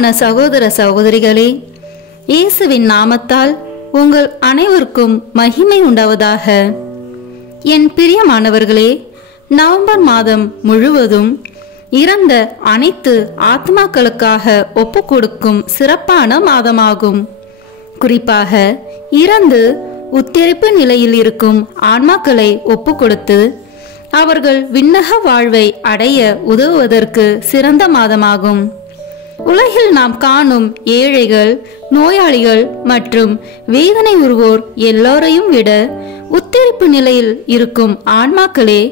பிரியமான சகோதர சகோதரிகளே, இயேசுவின் நாமத்தால் உங்கள் அனைவருக்கும் மகிமை உண்டாவதாக. என் பிரியமானவர்களே, நவம்பர் மாதம் முழுவதும் இறந்த அனைத்து ஆத்மாக்களுக்காக ஒப்பு கொடுக்கும் சிறப்பான மாதமாகும். குறிப்பாக இறந்து உத்திரிப்பு நிலையில் இருக்கும் ஆன்மாக்களை ஒப்பு கொடுத்து அவர்கள் விண்ணக வாழ்வை அடைய உதவுவதற்கு சிறந்த மாதமாகும். உலகில் நாம் காணும் ஏழைகள், நோயாளிகள் மற்றும் வேதனை உறுவோர் எல்லோரையும் விட உத்திரிப்பு நிலையில் இருக்கும் ஆன்மாக்களே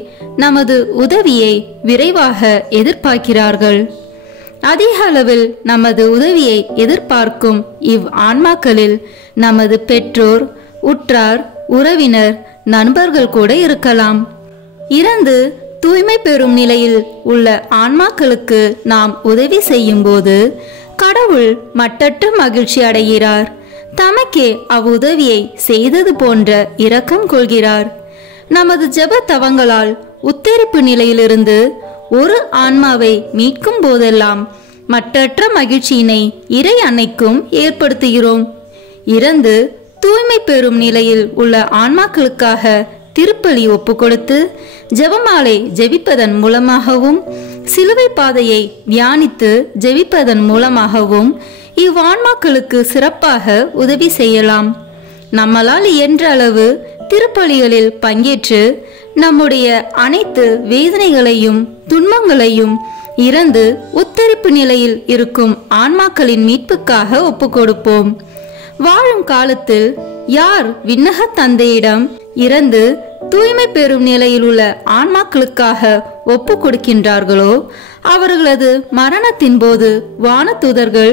நமது உதவியை விரைவாக எதிர்பார்க்கிறார்கள். அதிக அளவில் நமது உதவியை எதிர்பார்க்கும் ஆன்மாக்களில் நமது பெற்றோர், உற்றார், உறவினர், நண்பர்கள் கூட இருக்கலாம். இறந்து தூய்மை பெறும் நிலையில் உள்ள ஆன்மாக்களுக்கு நாம் உதவி செய்யும் போது கடவுள் மட்டற்ற மகிழ்ச்சி அடைகிறார். தமக்கே அவ்வுதவியை செய்தது போன்ற இரக்கம் கொள்கிறார். நமது ஜெப தவங்களால் உத்தரிப்பு நிலையிலிருந்து ஒரு ஆன்மாவை மீட்கும் போதெல்லாம் மட்டற்ற மகிழ்ச்சியினை இறை அன்னைக்கும் ஏற்படுத்துகிறோம். இறந்து தூய்மை பெறும் நிலையில் உள்ள ஆன்மாக்களுக்காக திருப்பலி ஒப்பு கொடுத்து ஜெபமாலை ஜெபிப்பதன் மூலமாகவும் சிலுவை பாதையை தியானித்து ஜெபிப்பதன் மூலமாகவும் இவ்வான்மாக்களுக்கு சிறப்பாக உதவி செய்யலாம். நம்மளால் இயன்ற அளவு திருப்பலிகளில் பங்கேற்று நம்முடைய அனைத்து வேதனைகளையும் துன்பங்களையும் இறந்து உத்தரிப்பு நிலையில் இருக்கும் ஆன்மாக்களின் மீட்புக்காக ஒப்பு கொடுப்போம். வாழும் காலத்தில் யார் விண்ணக தந்தையிடம் இறந்து தூய்மை பெறும் நிலையில் உள்ள ஆன்மாக்களுக்காக ஒப்பு கொடுக்கின்றார்களோ அவர்களது மரணத்தின் போது வானதூதர்கள்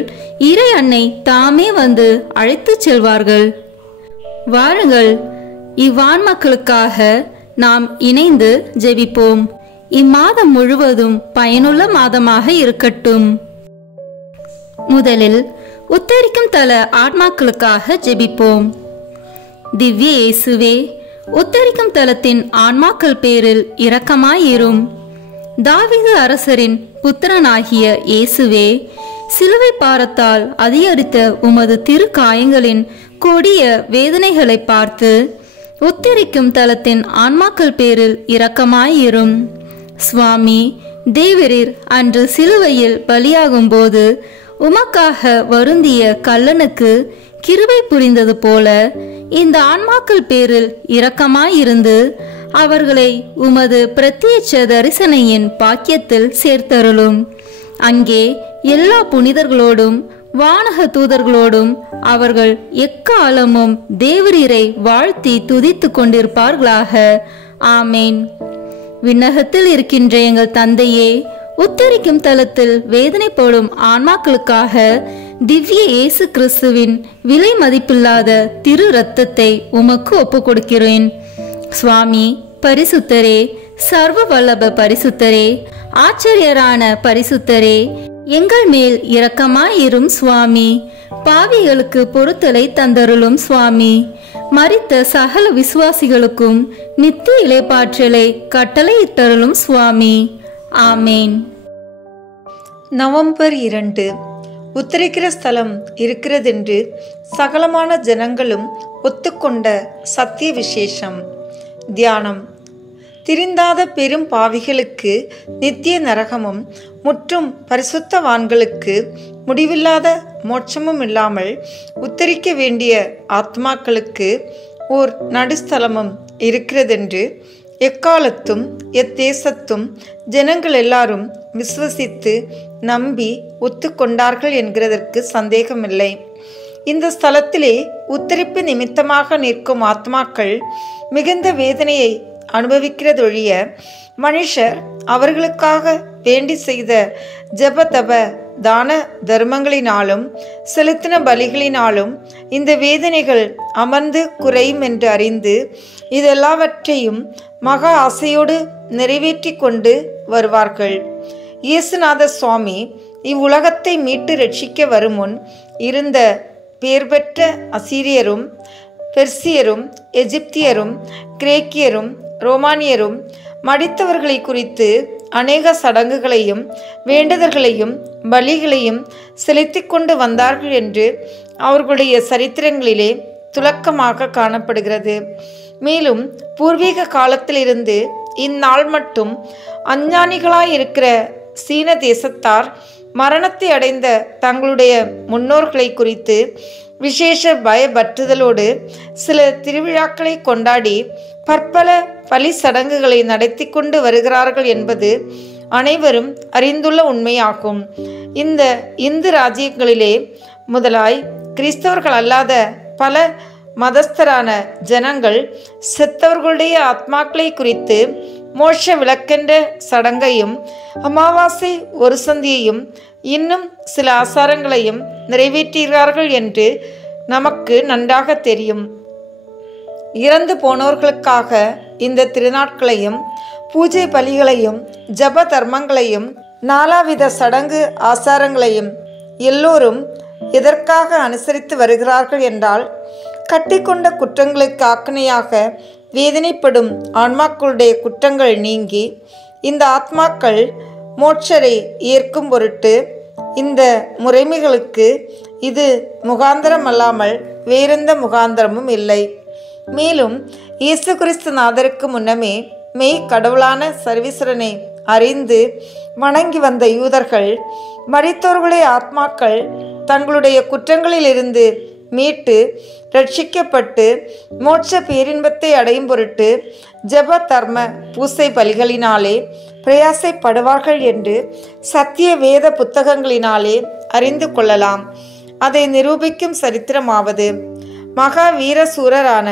இறை அன்னை தாமே வந்து அழைத்து செல்வார்கள். வாருங்கள், இவ்வான்மாக்களுக்காக நாம் இணைந்து ஜெபிப்போம். இம்மாதம் முழுவதும் பயனுள்ள மாதமாக இருக்கட்டும். முதலில் உத்தரிக்கும் தல ஆன்மாக்களுக்காக ஜெபிப்போம். திவ்ய இயேசுவே, உத்தரிக்கும் தலத்தின் ஆன்மாக்கள் பேரில் இரக்கமாயிரும். தாவீது அரசரின் புத்திரனாகிய இயேசுவே, சிலுவை பாரத்தால் அதிகரித்த உமது திரு காயங்களின் கொடிய வேதனைகளை பார்த்து உத்தரிக்கும் தலத்தின் ஆன்மாக்கள் பேரில் இரக்கமாயிரும். சுவாமி, தேவரீர் அன்று சிலுவையில் பலியாகும் போது உமக்காக வருந்திய கல்லனுக்கு கிருபை புரிந்தது போல இந்த ஆன்மாக்கள் பேரில் இரக்கமாயிருந்து அவர்களை உமது பிரத்யட்ச தரிசனையின் பாக்கியத்தில் சேர்த்தருளும். அங்கே எல்லா புனிதர்களோடும் வானக தூதர்களோடும் அவர்கள் எக்காலமும் தேவரீரை வாழ்த்தி துதித்து கொண்டிருப்பார்களாக. ஆமேன். விண்ணகத்தில் இருக்கின்ற எங்கள் தந்தையே, உத்தரிக்கும் தலத்தில் வேதனைப்படும் ஆன்மாக்களுக்காக திவ்ய இயேசு கிறிஸ்துவின் விலை மதிப்பில்லாத திரு இரத்தத்தை உமக்கு ஒப்பு கொடுக்கிறேன். சுவாமி, பரிசுத்தரே, சர்வ வல்லப பரிசுத்தரே, ஆச்சரியரான பரிசுத்தரே, எங்கள் மேல் இரக்கமாயிரும் சுவாமி. பாவிகளுக்கு பொறுத்தலை தந்தருளும் சுவாமி. மரித்த சகல விசுவாசிகளுக்கும் நித்திய இளைப்பாற்றலை கட்டளையிட்டருளும் சுவாமி. ஆமேன். நவம்பர் 2 உத்தரிக்கிற ஸ்தலம் இருக்கிறதென்று சகலமான ஜனங்களும் ஒத்துக்கொண்ட சத்திய விசேஷம். தியானம். திரிந்தாத பெரும் பாவிகளுக்கு நித்திய நரகமும் முற்றும் பரிசுத்தவான்களுக்கு முடிவில்லாத மோட்சமும் இல்லாமல் உத்தரிக்க வேண்டிய ஆத்மாக்களுக்கு ஓர் நடுஸ்தலமும் இருக்கிறதென்று எக்காலத்தும் எத்தேசத்தும் ஜனங்கள் எல்லாரும் விசுவசித்து நம்பி ஒத்துக்கொண்டார்கள் என்கிறதற்கு சந்தேகமில்லை. இந்த ஸ்தலத்திலே உத்தரிப்பு நிமித்தமாக நிற்கும் ஆத்மாக்கள் மிகுந்த வேதனையை அனுபவிக்கிறதொழிய மனுஷர் அவர்களுக்காக வேண்டி செய்த ஜபதப தான தர்மங்களினாலும் செலுத்தின பலிகளினாலும் இந்த வேதனைகள் அமர்ந்து குறையும் என்று அறிந்து இதெல்லாவற்றையும் மகா ஆசையோடு நிறைவேற்றி கொண்டு வருவார்கள். இயேசுநாத சுவாமி இவ்வுலகத்தை மீட்டு ரட்சிக்க வருமுன் இருந்த பேர் பெற்ற அசீரியரும் பெர்சியரும் எகிப்தியரும் கிரேக்கியரும் ரோமானியரும் மடித்தவர்களை குறித்து அநேக சடங்குகளையும் வேண்டுதல்களையும் பலிகளையும் செலுத்தி கொண்டு வந்தார்கள் என்று அவர்களுடைய சரித்திரங்களிலே துலக்கமாக காணப்படுகிறது. மேலும் பூர்வீக காலத்திலிருந்து இந்நாள் மட்டும் அஞ்ஞானிகளாயிருக்கிற சீன தேசத்தார் மரணத்தை அடைந்த தங்களுடைய முன்னோர்களை குறித்து விசேஷ பயபற்றுதலோடு சில திருவிழாக்களை கொண்டாடி பற்பல பலி சடங்குகளை நடத்தி கொண்டு வருகிறார்கள் என்பது அனைவரும் அறிந்துள்ள உண்மையாகும். இந்த இந்து ராஜ்யங்களிலே முதலாய் கிறிஸ்தவர்கள் அல்லாத பல மதஸ்தரான ஜனங்கள் செத்தவர்களுடைய ஆத்மாக்களை குறித்து மோட்ச விளக்கென்ற சடங்கையும் அமாவாசை ஒரு சந்தியையும் இன்னும் சில ஆசாரங்களையும் நிறைவேற்றுகிறார்கள் என்று நமக்கு நன்றாக தெரியும். இறந்து போனவர்களுக்காக இந்த திருநாட்களையும் பூஜை பலிகளையும் ஜப தர்மங்களையும் நாலாவித சடங்கு ஆசாரங்களையும் எல்லோரும் எதற்காக அனுசரித்து வருகிறார்கள் என்றால், கட்டிக்கொண்ட குற்றங்களுக்கு ஆக்கணையாக வேதனைப்படும் ஆன்மாக்களுடைய குற்றங்கள் நீங்கி இந்த ஆத்மாக்கள் மோட்சரை ஏற்கும் பொருட்டு. இந்த முறைமைகளுக்கு இது முகாந்திரம் அல்லாமல் வேறெந்த முகாந்திரமும் இல்லை. மேலும் இயேசு கிறிஸ்து நாதருக்கு முன்னமே மெய் கடவுளான சர்வீஸ்வரனை அறிந்து வணங்கி வந்த யூதர்கள் மரித்தோர்களுடைய ஆத்மாக்கள் தங்களுடைய குற்றங்களிலிருந்து மீட்டு ரட்சிக்கப்பட்டு மோட்ச பேரின்பத்தை அடையும் பொருட்டு ஜப தர்ம பூசை பலிகளினாலே பிரயாசைப்படுவார்கள் என்று சத்திய வேத புத்தகங்களினாலே அறிந்து கொள்ளலாம். அதை நிரூபிக்கும் சரித்திரமாவது, மகா வீரசூரரான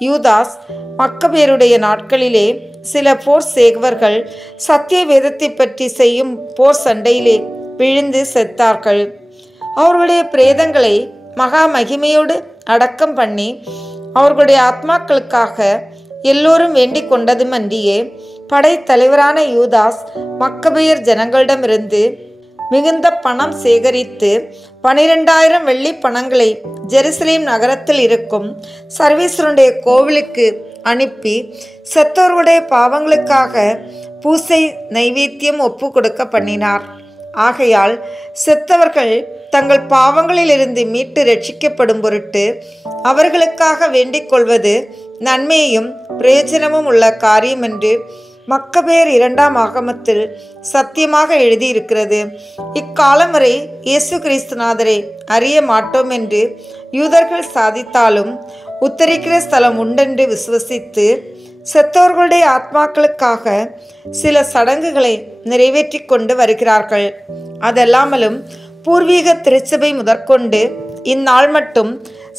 யூதாஸ் மக்கபேருடைய நாட்களிலே சில போர் சேவகர்கள் சத்திய வேதத்தை பற்றி செய்யும் போர் சண்டையிலே விழுந்து செத்தார்கள். அவர்களுடைய பிரேதங்களை மகா மகிமையோடு அடக்கம் பண்ணி அவர்களுடைய ஆத்மாக்களுக்காக எல்லோரும் வேண்டிக் கொண்டதுமன்றியே படைத்தலைவரான யூதாஸ் மக்கபேயர் ஜனங்களிடமிருந்து மிகுந்த பணம் சேகரித்து 12,000 வெள்ளி பணங்களை ஜெருசலேம் நகரத்தில் இருக்கும் சர்வீஸ்வரனுடைய கோவிலுக்கு அனுப்பி செத்தோர்களுடைய பாவங்களுக்காக பூசை நைவேத்தியம் ஒப்பு கொடுக்க பண்ணினார். ஆகையால் செத்தவர்கள் தங்கள் பாவங்களிலிருந்து மீட்டு ரட்சிக்கப்படும் பொருட்டு அவர்களுக்காக வேண்டிக் கொள்வது நன்மையும் பிரயோஜனமும் உள்ள காரியம் என்று மக்கபேர் 2ஆம் ஆகமத்தில் சத்தியமாக எழுதியிருக்கிறது. இக்காலம் வரை இயேசு கிறிஸ்துநாதரை அறிய மாட்டோம் என்று யூதர்கள் சாதித்தாலும் உத்தரிக்கிற ஸ்தலம் உண்டென்று விசுவசித்து செத்தவர்களுடைய ஆத்மாக்களுக்காக சில சடங்குகளை நிறைவேற்றி கொண்டு வருகிறார்கள். அதல்லாமலும் பூர்வீக திருச்சபை முதற்கொண்டு இந்நாள் மட்டும்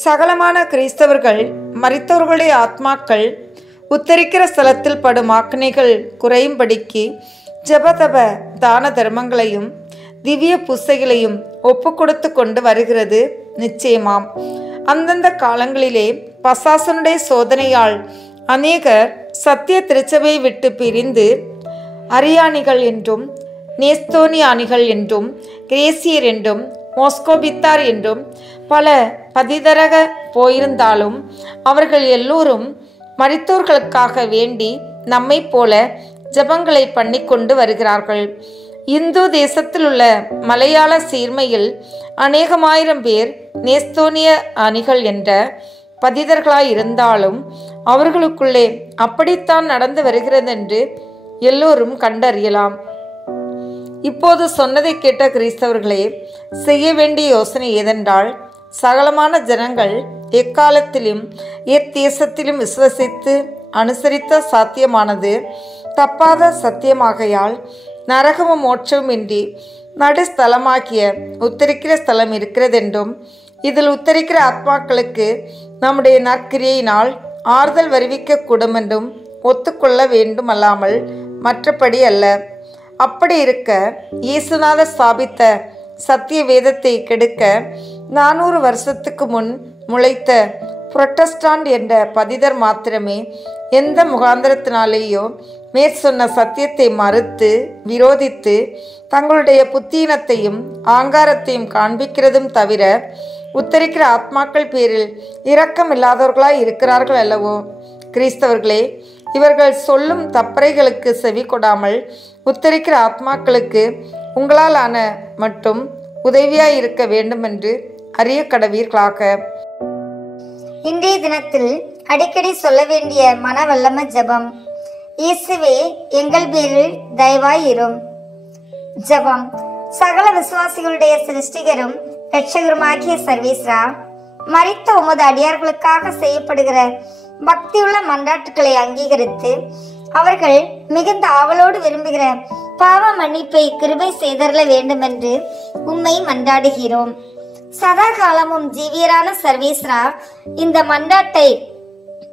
சகலமான கிறிஸ்தவர்கள் மரித்தவர்களுடைய ஆத்மாக்கள் உத்தரிக்கிற ஸ்தலத்தில் படும் ஆக்கினைகள் குறையும்படிக்கு ஜபதப தான தர்மங்களையும் திவ்ய பூசைகளையும் ஒப்பு கொடுத்து கொண்டு வருகிறது நிச்சயமாம். அந்தந்த காலங்களிலே பசாசனுடைய சோதனையால் அநேகர் சத்திய திருச்சபையை விட்டு பிரிந்து அரியானிகள் என்றும் நேஸ்தோனியானிகள் என்றும் கிரேசியர் என்றும் மோஸ்கோபித்தார் என்றும் பல பதிதரக போயிருந்தாலும் அவர்கள் எல்லோரும் மரித்தோர்களுக்காக வேண்டி நம்மை போல ஜபங்களை பண்ணி கொண்டு வருகிறார்கள். இந்து தேசத்தில் உள்ள மலையாள சீர்மையில் அநேகமாயிரம் பேர் நேஸ்தோனிய அணிகள் என்ற பதிதர்களாய் இருந்தாலும் அவர்களுக்குள்ளே அப்படித்தான் நடந்து வருகிறதென்று எல்லோரும் கண்டறியலாம். இப்போது சொன்னதை கேட்ட கிறிஸ்தவர்களே, செய்ய வேண்டிய யோசனை ஏதென்றால், சகலமான ஜனங்கள் எக்காலத்திலும் எத்தேசத்திலும் விசுவசித்து அனுசரித்த சாத்தியமானது தப்பாத சத்தியமாகையால் நரகமும் மோட்சமும் இன்றி நடுஸ்தலமாகிய உத்தரிக்கிற ஸ்தலம் இருக்கிறதென்றும் இதில் உத்தரிக்கிற ஆத்மாக்களுக்கு நம்முடைய நற்கிரியினால் ஆறுதல் வருவிக்க கூடும் என்றும் ஒத்துக்கொள்ள வேண்டும் அல்லாமல் மற்றபடி அல்ல. அப்படி இருக்க இயேசுநாதர் ஸ்தாபித்த சத்திய வேதத்தை கெடுக்க 400 வருஷத்துக்கு முன் முளைத்த புரொட்டஸ்டாண்ட் என்ற பதிதர் மாத்திரமே எந்த முகாந்திரத்தினாலேயோ மேற்சொன்ன சத்தியத்தை மறுத்து விரோதித்து தங்களுடைய புத்தீனத்தையும் ஆங்காரத்தையும் காண்பிக்கிறதும் தவிர உத்தரிக்கிற ஆத்மாக்கள் பேரில் இரக்கம் இல்லாதவர்களாய் இருக்கிறார்கள் அல்லவோ. கிறிஸ்தவர்களே, இவர்கள் சொல்லும் தப்பறைகளுக்கு செவி கொடாமல் உத்தரிக்கிற ஆத்மாக்களுக்கு உங்களால் ஆன மட்டும் உதவியாய் இருக்க வேண்டும் என்று அறிய கடவீர்களாக. இன்றைய தினத்தில் அடிக்கடி சொல்ல வேண்டிய மன வல்லம ஜெபம். இயேசுவே, எங்கள் பேரில் தயவாய் இரும். ஜெபம். சகல விசுவாசிகளுடைய சிருஷ்டிகரும் இரட்சகருமாகிய சர்வேஸ்வரா, மரித்த உமது அடியார்களுக்காக செய்யப்படுகிற பக்தியுள்ள மன்றாட்டுக்களை அங்கீகரித்து அவர்கள் மிகுந்த ஆவலோடு விரும்புகிற பாவ மன்னிப்பை கிருபை செய்தருள வேண்டும் என்று உம்மை மன்றாடுகிறோம். சதா காலமும் ஜீவியரான சர்வேஸ்வரா, இந்த மன்றாட்டை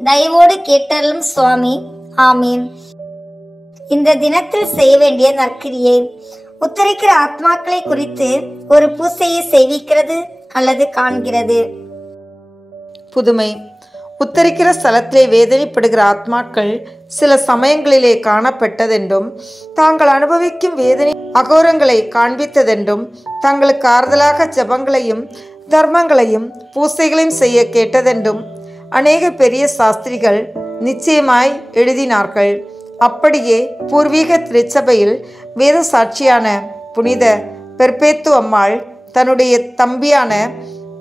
தயவோடு கேட்டருளும் சுவாமி. ஆமீன். இந்த தினத்தில் செய்ய வேண்டிய நற்கிரியை. உத்தரிக்கிற ஆத்மாக்களை குறித்து ஒரு பூசையை செய்விக்கிறது அல்லது காண்கிறது. புதுமை. உத்தரிக்கிற ஸ்தலத்திலே வேதனைப்படுகிற ஆத்மாக்கள் சில சமயங்களிலே காணப்பட்டதென்றும் தாங்கள் அனுபவிக்கும் வேதனை அகோரங்களை காண்பித்ததென்றும் தங்களுக்கு ஆறுதலாக ஜபங்களையும் தர்மங்களையும் பூசைகளையும் செய்ய கேட்டதென்றும் அநேக பெரிய சாஸ்திரிகள் நிச்சயமாய் எழுதினார்கள். அப்படியே பூர்வீக திருச்சபையில் வேத சாட்சியான புனித பெர்பேத்து அம்மாள் தன்னுடைய தம்பியான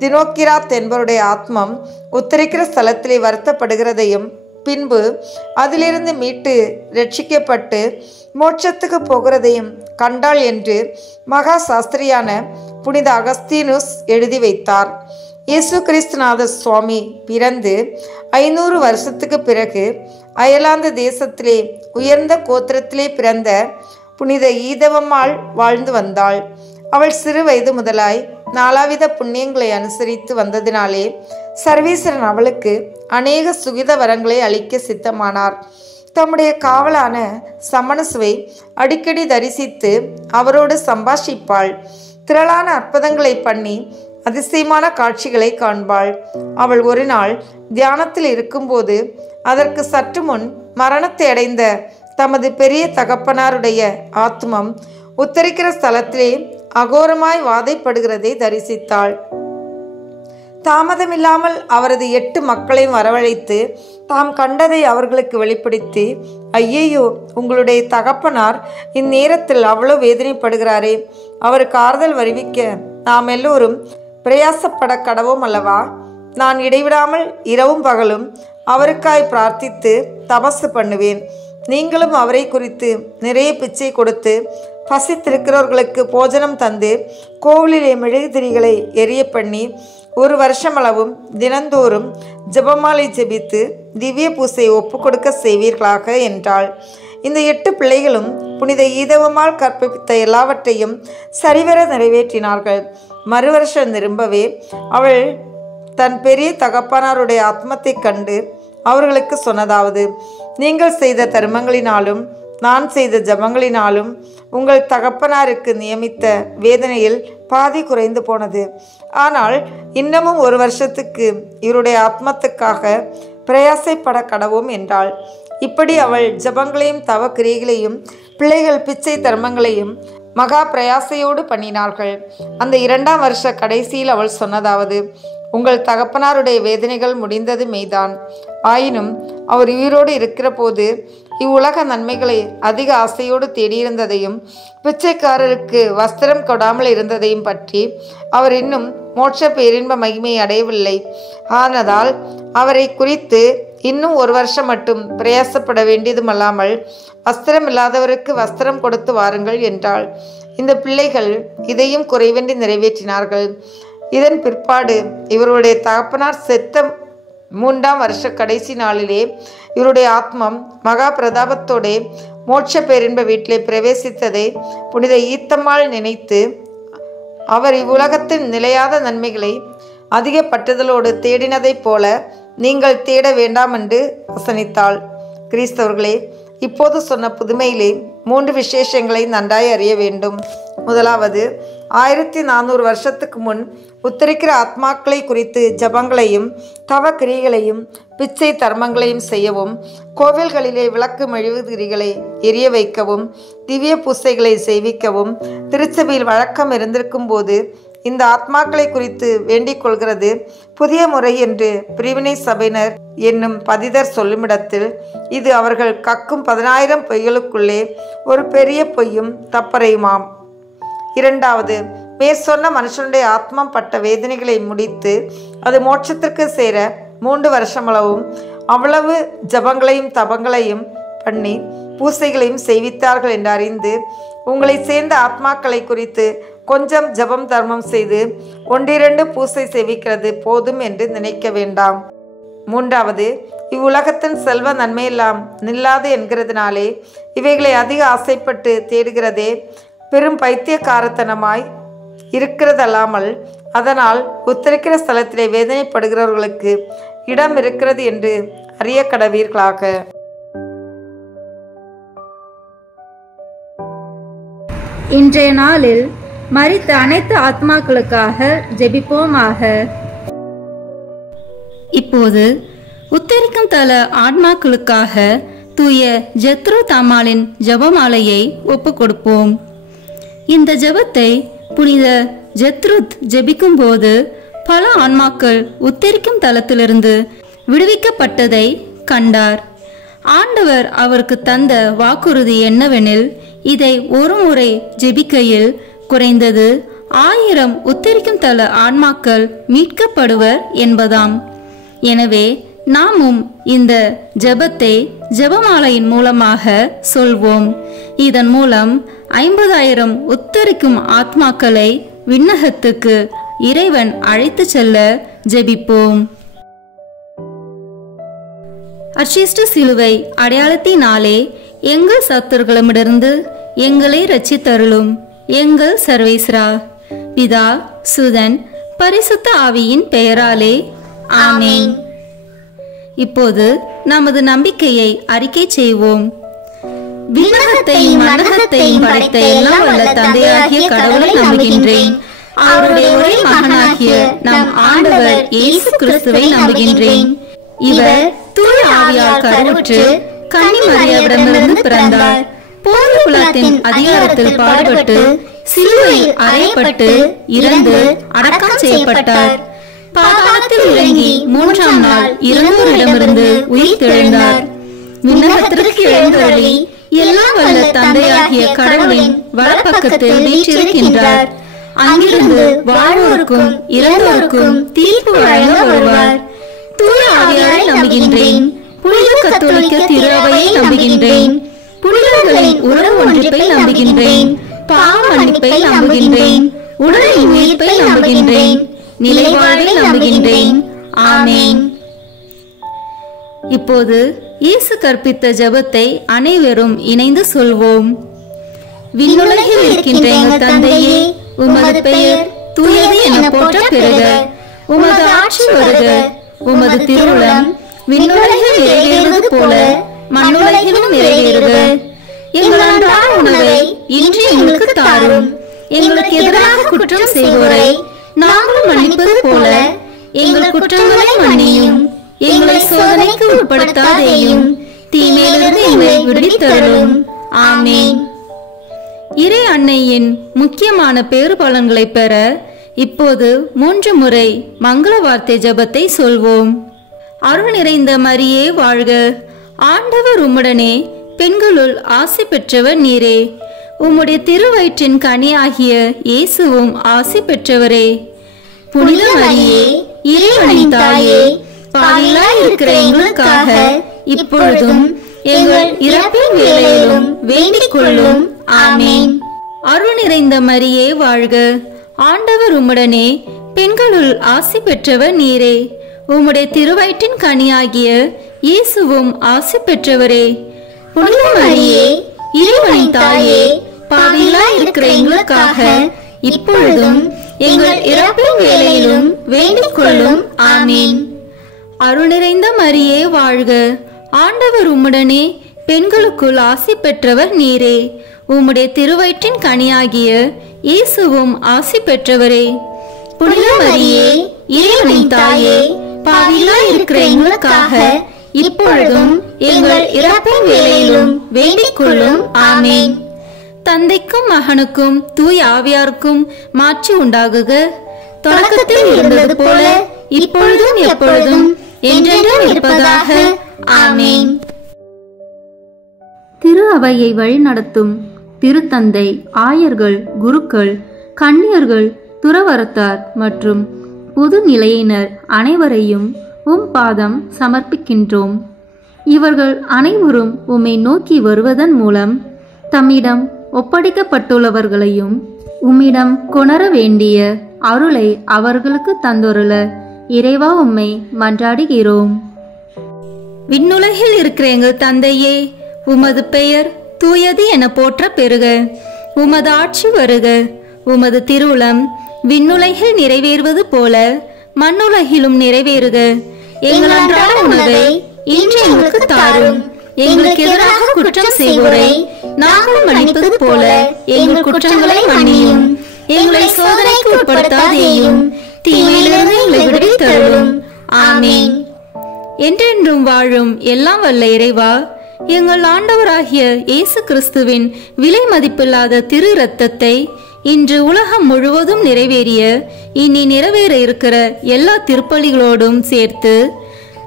தினோக்கிராத் என்பவருடைய ஆத்மம் உத்தரிக்கிற ஸ்தலத்திலே வருத்தப்படுகிறதையும் பின்பு அதிலிருந்து மீட்டு ரட்சிக்கப்பட்டு மோட்சத்துக்கு போகிறதையும் கண்டாள் என்று மகா சாஸ்திரியான புனித அகஸ்தீனுஸ் எழுதி வைத்தார். இயேசு கிறிஸ்துநாத சுவாமி பிறந்து 500 வருஷத்துக்கு பிறகு அயர்லாந்து தேசத்திலே உயர்ந்த கோத்திரத்திலே பிறந்த புனித ஈதவம்மாள் வாழ்ந்து வந்தாள். அவள் சிறு வயது முதலாய் நாலாவித புண்ணியங்களை அனுசரித்து வந்ததினாலே சர்வேஸ்வரன் அவளுக்கு அநேக சுகித வரங்களை அளிக்க சித்தமானார். தம்முடைய காவலான சமணசுவை அடிக்கடி தரிசித்து அவரோடு சம்பாஷிப்பாள். திரளான அற்புதங்களை பண்ணி அதிசயமான காட்சிகளை காண்பாள். அவள் ஒரு நாள் தியானத்தில் இருக்கும்போது அதற்கு சற்று முன் மரணத்தை அடைந்த தமது பெரிய தகப்பனாருடைய ஆத்மம் உத்தரிக்கிற ஸ்தலத்திலே அகோரமாய் வாதைப்படுகிறதை தரிசித்தாள். தாமதமில்லாமல் அவரது 8 மக்களையும் வரவழைத்து தாம் கண்டதை அவர்களுக்கு வெளிப்படுத்தி, ஐயையோ, உங்களுடைய தகப்பனார் இந்நேரத்தில் அவ்வளோ வேதனைப்படுகிறாரே, அவருக்கு ஆறுதல் வருவிக்க நாம் எல்லோரும் பிரயாசப்பட கடவோம் அல்லவா? நான் இடைவிடாமல் இரவும் பகலும் அவருக்காய் பிரார்த்தித்து தபசு பண்ணுவேன். நீங்களும் அவரை குறித்து நிறைய பிச்சை கொடுத்து பசித்திருக்கிறவர்களுக்கு போஜனம் தந்து கோவிலிலே மெழுகுதிரிகளை எரிய பண்ணி 1 வருஷமளவும் தினந்தோறும் ஜெபமாலை ஜெபித்து திவ்ய பூசை ஒப்பு கொடுக்க செய்வீர்களாக என்றாள். இந்த 8 பிள்ளைகளும் புனித ஈதவம்மாள் கற்பித்த எல்லாவற்றையும் சரிவர நிறைவேற்றினார்கள். மறுவருஷம் திரும்பவே அவள் தன் பெரிய தகப்பனாருடைய ஆத்மத்தை கண்டு அவர்களுக்கு சொன்னதாவது, நீங்கள் செய்த தர்மங்களினாலும் நான் செய்த ஜபங்களினாலும் உங்கள் தகப்பனாருக்கு நியமித்த வேதனையில் பாதி குறைந்து போனது. ஆனால் இன்னமும் 1 வருஷத்துக்கு இவருடைய ஆத்மத்துக்காக பிரயாசைப்பட கடவோம் என்றாள். இப்படி அவள் ஜபங்களையும் தவ கிரியைகளையும் பிள்ளைகள் பிச்சை தர்மங்களையும் மகா பிரயாசையோடு பண்ணினார்கள். அந்த 2ஆம் வருஷ கடைசியில் அவள் சொன்னதாவது, உங்கள் தகப்பனாருடைய வேதனைகள் முடிந்தது மெய்தான். ஆயினும் அவர் உயிரோடு இருக்கிற போது இவ்வுலக நன்மைகளை அதிக ஆசையோடு தேடியிருந்ததையும் பிச்சைக்காரருக்கு வஸ்திரம் கொடாமல் இருந்ததையும் பற்றி அவர் இன்னும் மோட்ச பேரின்ப மகிமை அடையவில்லை. ஆனதால் அவரை குறித்து இன்னும் 1 வருஷம் மட்டும் பிரயாசப்பட வேண்டியதுமல்லாமல் வஸ்திரம் இல்லாதவருக்கு வஸ்திரம் கொடுத்து வாருங்கள் என்றாள். இந்த பிள்ளைகள் இதையும் குறைவின்றி நிறைவேற்றினார்கள். இதன் பிற்பாடு இவருடைய தகப்பனார் செத்த 3ஆம் வருஷ கடைசி நாளிலே இவருடைய ஆத்மம் மகா பிரதாபத்தோடே மோட்ச பேரின்ப வீட்டிலே பிரவேசித்ததை புனித ஈத்தம்மாள் நினைத்து அவர் இவ்வுலகத்தின் நிலையாத நன்மைகளை அதிக பற்றுதலோடு தேடினதைப் போல நீங்கள் தேட வேண்டாம் என்று வசனித்தாள். கிறிஸ்தவர்களே, இப்போது சொன்ன புதுமையிலே 3 விசேஷங்களை நன்றாய் அறிய வேண்டும். முதலாவது, 1400 வருஷத்துக்கு முன் உத்தரிக்கிற ஆத்மாக்களை குறித்து ஜபங்களையும் தவ கிரியைகளையும் பிச்சை தர்மங்களையும் செய்யவும், கோவில்களிலே விளக்கு மெழுகுதிரிகளை எரிய வைக்கவும், திவ்ய பூசைகளை செய்விக்கவும் திருச்சபையில் வழக்கம் இருந்திருக்கும் போது இந்த ஆத்மாக்களை குறித்து வேண்டிக் கொள்கிறது புதிய முறை என்று பிரிவினை சபையினர் என்னும் பதிதர் சொல்லுமிடத்தில் இது அவர்கள் கக்கும் 10,000 பொய்களுக்குள்ளே ஒரு பெரிய பொய்யும் தப்பறையுமாம். இரண்டாவது, மேற்சொன்ன மனுஷனுடைய ஆத்மம் பட்ட வேதனைகளை முடித்து அது மோட்சத்திற்கு சேர 3 வருஷமளவும் அவ்வளவு ஜபங்களையும் தபங்களையும் பண்ணி பூசைகளையும் செய்வித்தார்கள் என்று அறிந்து உங்களை சேர்ந்த ஆத்மாக்களை குறித்து கொஞ்சம் ஜபம் தர்மம் செய்து 1-2 பூசை செய்விக்கிறது போதும் என்று நினைக்க வேண்டாம். மூன்றாவது, இவ்வுலகத்தின் செல்வ நன்மையெல்லாம் நில்லாது என்கிறதுனாலே இவைகளை அதிக ஆசைப்பட்டு தேடுகிறதே பெரும் பைத்தியக்காரத்தனமாய் இருக்கிறதல்லாமல் அதனால் உத்தரிக்கிற ஸ்தலத்திலே வேதனைப்படுகிறவர்களுக்கு இடம் இருக்கிறது என்று அறிய கடவீர்களாக. இன்றைய நாளில் மரித்த அனைத்து ஆத்மாக்களுக்காக ஜெபிப்போமாக. இப்போது உத்தரிக்கும் தல ஆத்மாக்களுக்காக தூய ஜெத்ரு தாமாலின் ஜெபமாலையை ஒப்பு கொடுப்போம். இந்த ஜெபத்தை புனித ஜெத்ருத் ஜெபிக்கும் போது பல ஆன்மாக்கள் உத்தரிக்கும் தலத்திலிருந்து விடுவிக்கப்பட்டதை கண்டார். ஆண்டவர் அவருக்கு தந்த வாக்குறுதி என்னவெனில், இதை ஒரு முறை ஜெபிக்கையில் குறைந்தது 1000 உத்தரிக்கும் தல ஆன்மாக்கள் மீட்கப்படுவர் என்பதாம். எனவே நாமும் இந்த ஜெபத்தை ஜெபமாலையின் மூலமாக சொல்வோம். இதன் மூலம் 50,000 உத்தரிக்கும் ஆத்மாக்களை விண்ணகத்துக்கு இறைவன் அழைத்து செல்ல ஜெபிப்போம். அர்ச்சிஷ்ட சிலுவை அடையாளத்தினாலே எங்கள் சத்துருக்களிடமிருந்து எங்களை ரட்சித்தருளும் எங்கள் சர்வேஸ்வரா. பிதா, சுதன், பரிசுத்த ஆவியின் பெயராலே ஆமென். இப்போது நமது நம்பிக்கையை அறிக்கை செய்வோம். விண்ணகத்தையும் மண்ணகத்தையும் படைத்த எல்லாம் வல்ல தந்தையாகிய கடவுளை நம்புகின்றேன். அவருடைய ஒரே மகனாகிய நம் ஆண்டவர் இயேசு கிறிஸ்துவை நம்புகின்றேன். இவர் தூய ஆவியால் கருவுற்று கன்னி மரியாவிடமிருந்து பிறந்தார். போர் குலத்தின் அதிகாரத்தில் பாடுபட்டு சிலுவையில் அறையப்பட்டு இறந்து அடக்கம் செய்யப்பட்டார். பாதாளத்தில் இறங்கி 3ஆம் நாள் இறந்தோரிடமிருந்து உயிர் தெழுந்தார். விண்ணகத்திற்கு எழுந்தருளி எல்லாம் வல்ல தந்தையாகிய கடவுளின் வலப்பக்கத்தில் வீற்றிருக்கின்றார். அங்கிருந்து வாழ்வோருக்கும் இறந்தோருக்கும் தீர்ப்பு வழங்க வருவார். தூய ஆவியாரை நம்புகின்றேன். புனித கத்தோலிக்க திரு அவையை நம்புகின்றேன். புனிதர்களின் உறவு ஒன்றிப்பை நம்புகின்றேன். பாவ மன்னிப்பை நம்புகின்றேன். உடலின் உயிர்ப்பை நம்புகின்றேன். நிலைவாழ்வை நம்புகின்றேன். ஆமென். இப்போது இயேசு கற்பித்த ஜெபத்தை அனைவரும் இணைந்து சொல்வோம். விண்ணுலகில் இருக்கின்ற எங்கள் தந்தையே, உமது பெயர் தூயது என போற்ற பெறுக. உமது ஆட்சி வருக. உமது திருவுளம் விண்ணுலகில் நிறைவேறுவது போல மண்ணுலகிலும் நிறைவேறுக. எங்கள் அன்றாட உணவை இன்று எங்களுக்கு தாரும். எங்களுக்கு எதிராக குற்றம் செய்வோரை நாங்கள் மன்னிப்பது போல எங்கள் குற்றங்களை மன்னியும். எங்களை சோதனைக்கு உட்படுத்தாதேயும், தீமையிலிருந்து எங்களை விடுவித்தருளும். ஆமென். இறை அன்னையின் முக்கியமான பேறு பலன்களை பெற இப்போது 3 முறை மங்கள வார்த்தை ஜெபத்தை சொல்வோம். அருள் நிறைந்த மரியே வாழ்க. ஆண்டவர் உம்முடனே, பெண்களுள் ஆசி பெற்றவர் நீரே. உம்முடைய திருவயிற்றின் கனியாகிய இயேசுவும் ஆசி பெற்றவரே. புனித மரியே, இறைவனின் தாயே, பாவிகளாய் இருக்கிற எங்களுக்காக இப்பொழுதும் எங்கள் இறப்பின் வேளையிலும் வேண்டிக் கொள்ளும். ஆமென். அருள் நிறைந்த மரியே வாழ்க. ஆண்டவர் உம்முடனே, பெண்களுள் ஆசி பெற்றவர் நீரே. உம்முடைய திருவயிற்றின் கனியாகிய இயேசுவும் ஆசி பெற்றவரே. புனித மரியே, இறைவனின் தாயே, பாவிகளாய் இருக்கிற எங்களுக்காக இப்பொழுதும் எங்கள் இறப்பின் வேளையிலும் வேண்டிக் கொள்ளும். ஆமென். அருள் நிறைந்த மரியே வாழ்க. ஆண்டவர் உம்முடனே, பெண்களுக்குள் ஆசி பெற்றவர் நீரே. உம்முடைய திருவயிற்றின் கனியாகிய இயேசுவும் ஆசி பெற்றவரே. புனித மரியே, இறைவனின் தாயே, பாவிகளாய் இருக்கிற எங்களுக்காக இப்பொழுதும் எங்கள் இறப்பின் வேளையிலும் வேண்டிக் கொள்ளும். ஆமென். தந்தைக்கும் மகனுக்கும் தூய ஆவியாருக்கும் மாட்சி உண்டாகுக. தொடக்கத்தில் இருந்தது போல இப்பொழுதும் எப்பொழுதும் என்றென்றும் இருப்பதாக. ஆமென். திரு அவையை வழிநடத்தும் திருத்தந்தை, ஆயர்கள், குருக்கள், கன்னியர்கள், துறவரத்தார் மற்றும் பொது நிலையினர் அனைவரையும் உம் பாதம் சமர்ப்பிக்கின்றோம். இவர்கள் அனைவரும் உம்மை நோக்கி வருவதன் மூலம் தம்மிடம் ஒப்படைக்கப்பட்டுள்ளவர்களையும் உம்மிடம் கொணர வேண்டிய அருளை அவர்களுக்கு தந்தொருள இறைவா உம்மை மன்றாடுகிறோம். விண்ணுலகில் இருக்கிற எங்கள் தந்தையே, உமது பெயர் தூயது என போற்ற பெறுக. உமது ஆட்சி வருக. உமது திருவுளம் விண்ணுலகில் நிறைவேறுவது போல மண்ணுலகிலும் நிறைவேறுக. எங்கள் அன்றாட உணவை இன்று எங்களுக்கு தாரும். எங்களுக்கு எதிராக குற்றம் செய்வோரை நாங்கள் மன்னிப்பது போல எங்கள் குற்றங்களை மன்னியும். எங்களை சோதனைக்கு உட்படுத்தாதேயும், தீமையிலிருந்து எங்களை விடுவித்தருளும். ஆமென். என்றென்றும் வாழும் எல்லாம் வல்ல இறைவா, எங்கள் ஆண்டவராகிய இயேசு கிறிஸ்துவின் விலை மதிப்பில்லாத திரு இரத்தத்தை இன்று உலகம் முழுவதும் நிறைவேறிய இனி நிறைவேற இருக்கிற எல்லா திருப்பலிகளோடும் சேர்த்து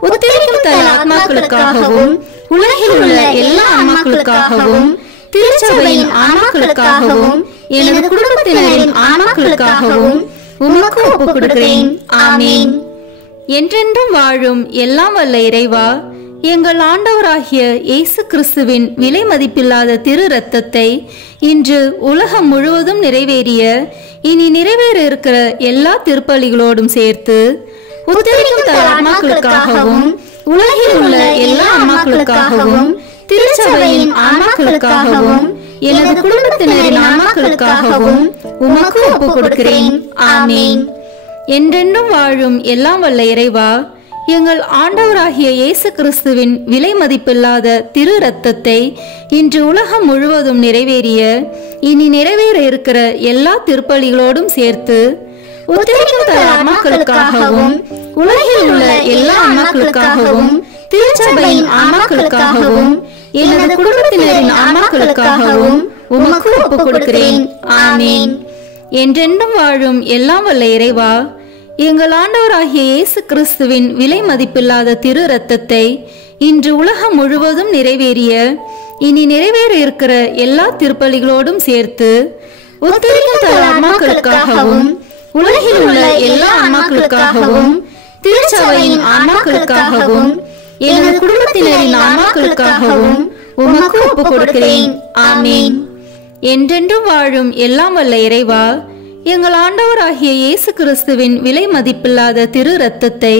உத்தரிக்கும் தன் ஆத்மாக்களுக்காகவும் உலகில் உள்ள எல்லா ஆன்மாக்களுக்காகவும் திருச்சபையின் ஆன்மாக்களுக்காகவும் எனது குடும்பத்தினரின் ஆன்மாக்களுக்காகவும் உமக்கு ஒப்புக் கொடுக்கிறேன். ஆமென். என்றென்றும் வாழும் எல்லாம் வல்ல இறைவா, எங்கள் ஆண்டவராகிய இயேசு கிறிஸ்துவின் விலை மதிப்பில்லாத திரு இரத்தத்தை இன்று உலகம் முழுவதும் நிறைவேறிய இனி நிறைவேற இருக்கிற எல்லா திருப்பலிகளோடும் சேர்த்து உத்தரிக்கும் தன் ஆன்மாக்களுக்காகவும் உலகில் உள்ள எல்லா ஆன்மாக்களுக்காகவும் திருச்சபையின் ஆன்மாக்களுக்காகவும் எனது குடும்பத்தினரின் ஆன்மாக்களுக்காகவும் உமக்கு ஒப்புக் கொடுக்கிறேன். ஆமென். என்றென்றும் வாழும் எல்லாம் வல்ல இறைவா, எங்கள் ஆண்டவராகிய இயேசு கிறிஸ்துவின் விலை மதிப்பில்லாத திரு இரத்தத்தை இன்று உலகம் முழுவதும் நிறைவேறிய இனி நிறைவேற இருக்கிற எல்லா திருப்பலிகளோடும் சேர்த்து உத்தரிக்கும் தன் ஆன்மாக்களுக்காகவும் உலகில் உள்ள எல்லா ஆன்மாக்களுக்காகவும் திருச்சபையின் ஆன்மாக்களுக்காகவும் எனது குடும்பத்தினரின் ஆன்மாக்களுக்காகவும் உமக்கு ஒப்புக் கொடுக்கிறேன். ஆமென். என்றென்றும் வாழும் எல்லாம் வல்ல இறைவா, எங்கள் ஆண்டவராகிய இயேசு கிறிஸ்துவின் விலை மதிப்பில்லாத திரு இரத்தத்தை இன்று உலகம் முழுவதும் நிறைவேறிய இனி நிறைவேற இருக்கிற எல்லா திருப்பலிகளோடும் சேர்த்து உத்தரிக்கும் தன் ஆன்மாக்களுக்காகவும் உலகில் உள்ள எல்லா ஆன்மாக்களுக்காகவும் திருச்சபையின் ஆன்மாக்களுக்காகவும் எனது குடும்பத்தினரின் ஆன்மாக்களுக்காகவும் உமக்கு ஒப்புக் கொடுக்கிறேன். ஆமென். என்றென்றும் வாழும் எல்லாம் வல்ல இறைவா, எங்கள் ஆண்டவராகிய இயேசு கிறிஸ்துவின் விலை மதிப்பில்லாத திரு இரத்தத்தை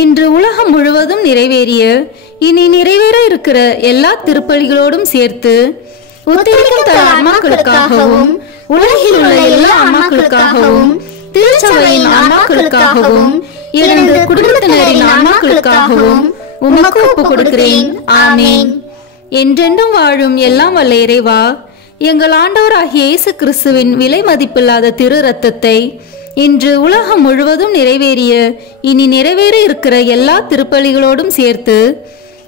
இன்று உலகம் முழுவதும் நிறைவேறிய இனி நிறைவேற இருக்கிற எல்லா திருப்பலிகளோடும் சேர்த்து உத்தரிக்கும் தன் ஆன்மாக்களுக்காகவும் உலகில் உள்ள எல்லா ஆன்மாக்களுக்காகவும் திருச்சபையின் ஆன்மாக்களுக்காகவும் எனது குடும்பத்தினரின் ஆன்மாக்களுக்காகவும் உமக்கு ஒப்புக் கொடுக்கிறேன். ஆமென். என்றென்றும் வாழும் எல்லாம் வல்ல இறைவா, எங்கள் ஆண்டவராகிய இயேசு கிறிஸ்துவின் விலை மதிப்பில்லாத திரு இரத்தத்தை இன்று உலகம் முழுவதும் நிறைவேறிய இனி நிறைவேற இருக்கிற எல்லா திருப்பலிகளோடும் சேர்த்து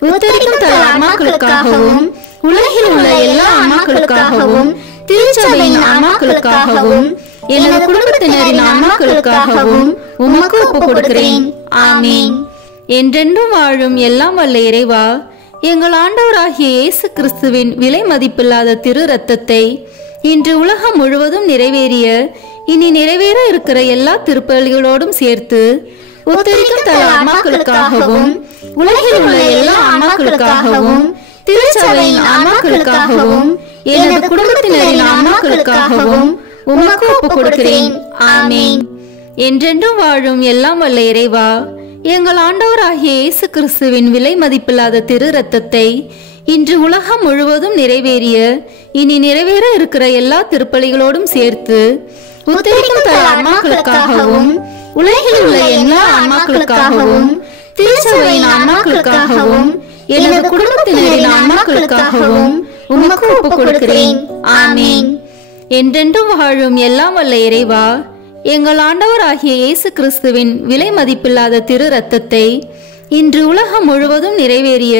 உத்தரிக்கும் தன் ஆன்மாக்களுக்காகவும் உலகில் உள்ள எல்லா ஆன்மாக்களுக்காகவும் திருச்சபையின் ஆன்மாக்களுக்காகவும் எனது குடும்பத்தினரின் ஆன்மாக்களுக்காகவும் உமக்கு ஒப்புக் கொடுக்கிறேன். ஆமென். என்றென்றும் வாழும் எல்லாம் வல்ல இறைவா, எங்கள் ஆண்டவராகிய இயேசு கிறிஸ்துவின் விலை மதிப்பில்லாத திரு இரத்தத்தை இன்று உலகம் முழுவதும் நிறைவேறிய இனி நிறைவேற இருக்கிற எல்லா திருப்பலிகளோடும் சேர்த்து உத்தரிக்கும் தன் ஆன்மாக்களுக்காகவும் உலகில் உள்ள எல்லா ஆன்மாக்களுக்காகவும் திருச்சபையின் ஆன்மாக்களுக்காகவும் எனது குடும்பத்தினரின் ஆன்மாக்களுக்காகவும் உமக்கு ஒப்புக் கொடுக்கிறேன். ஆமென். என்றென்றும் வாழும் எல்லாம் வல்ல இறைவா, எங்கள் ஆண்டவராகிய இயேசு கிறிஸ்துவின் விலை மதிப்பில்லாத திரு இரத்தத்தை இன்று உலகம் முழுவதும் நிறைவேறிய இனி நிறைவேற இருக்கிற எல்லா திருப்பலிகளோடும் சேர்த்து உத்தரிக்கும் தன் ஆன்மாக்களுக்காகவும் உலகில் உள்ள எல்லா ஆன்மாக்களுக்காகவும் திருச்சபையின் ஆன்மாக்களுக்காகவும் எனது குடும்பத்தினரின் ஆன்மாக்களுக்காகவும் உமக்கு ஒப்புக் கொடுக்கிறேன். ஆமென். என்றென்றும் வாழும் எல்லாம் வல்ல இறைவா, எங்கள் ஆண்டவராகிய இயேசு கிறிஸ்துவின் விலை மதிப்பில்லாத திரு இரத்தத்தை இன்று உலகம் முழுவதும் நிறைவேறிய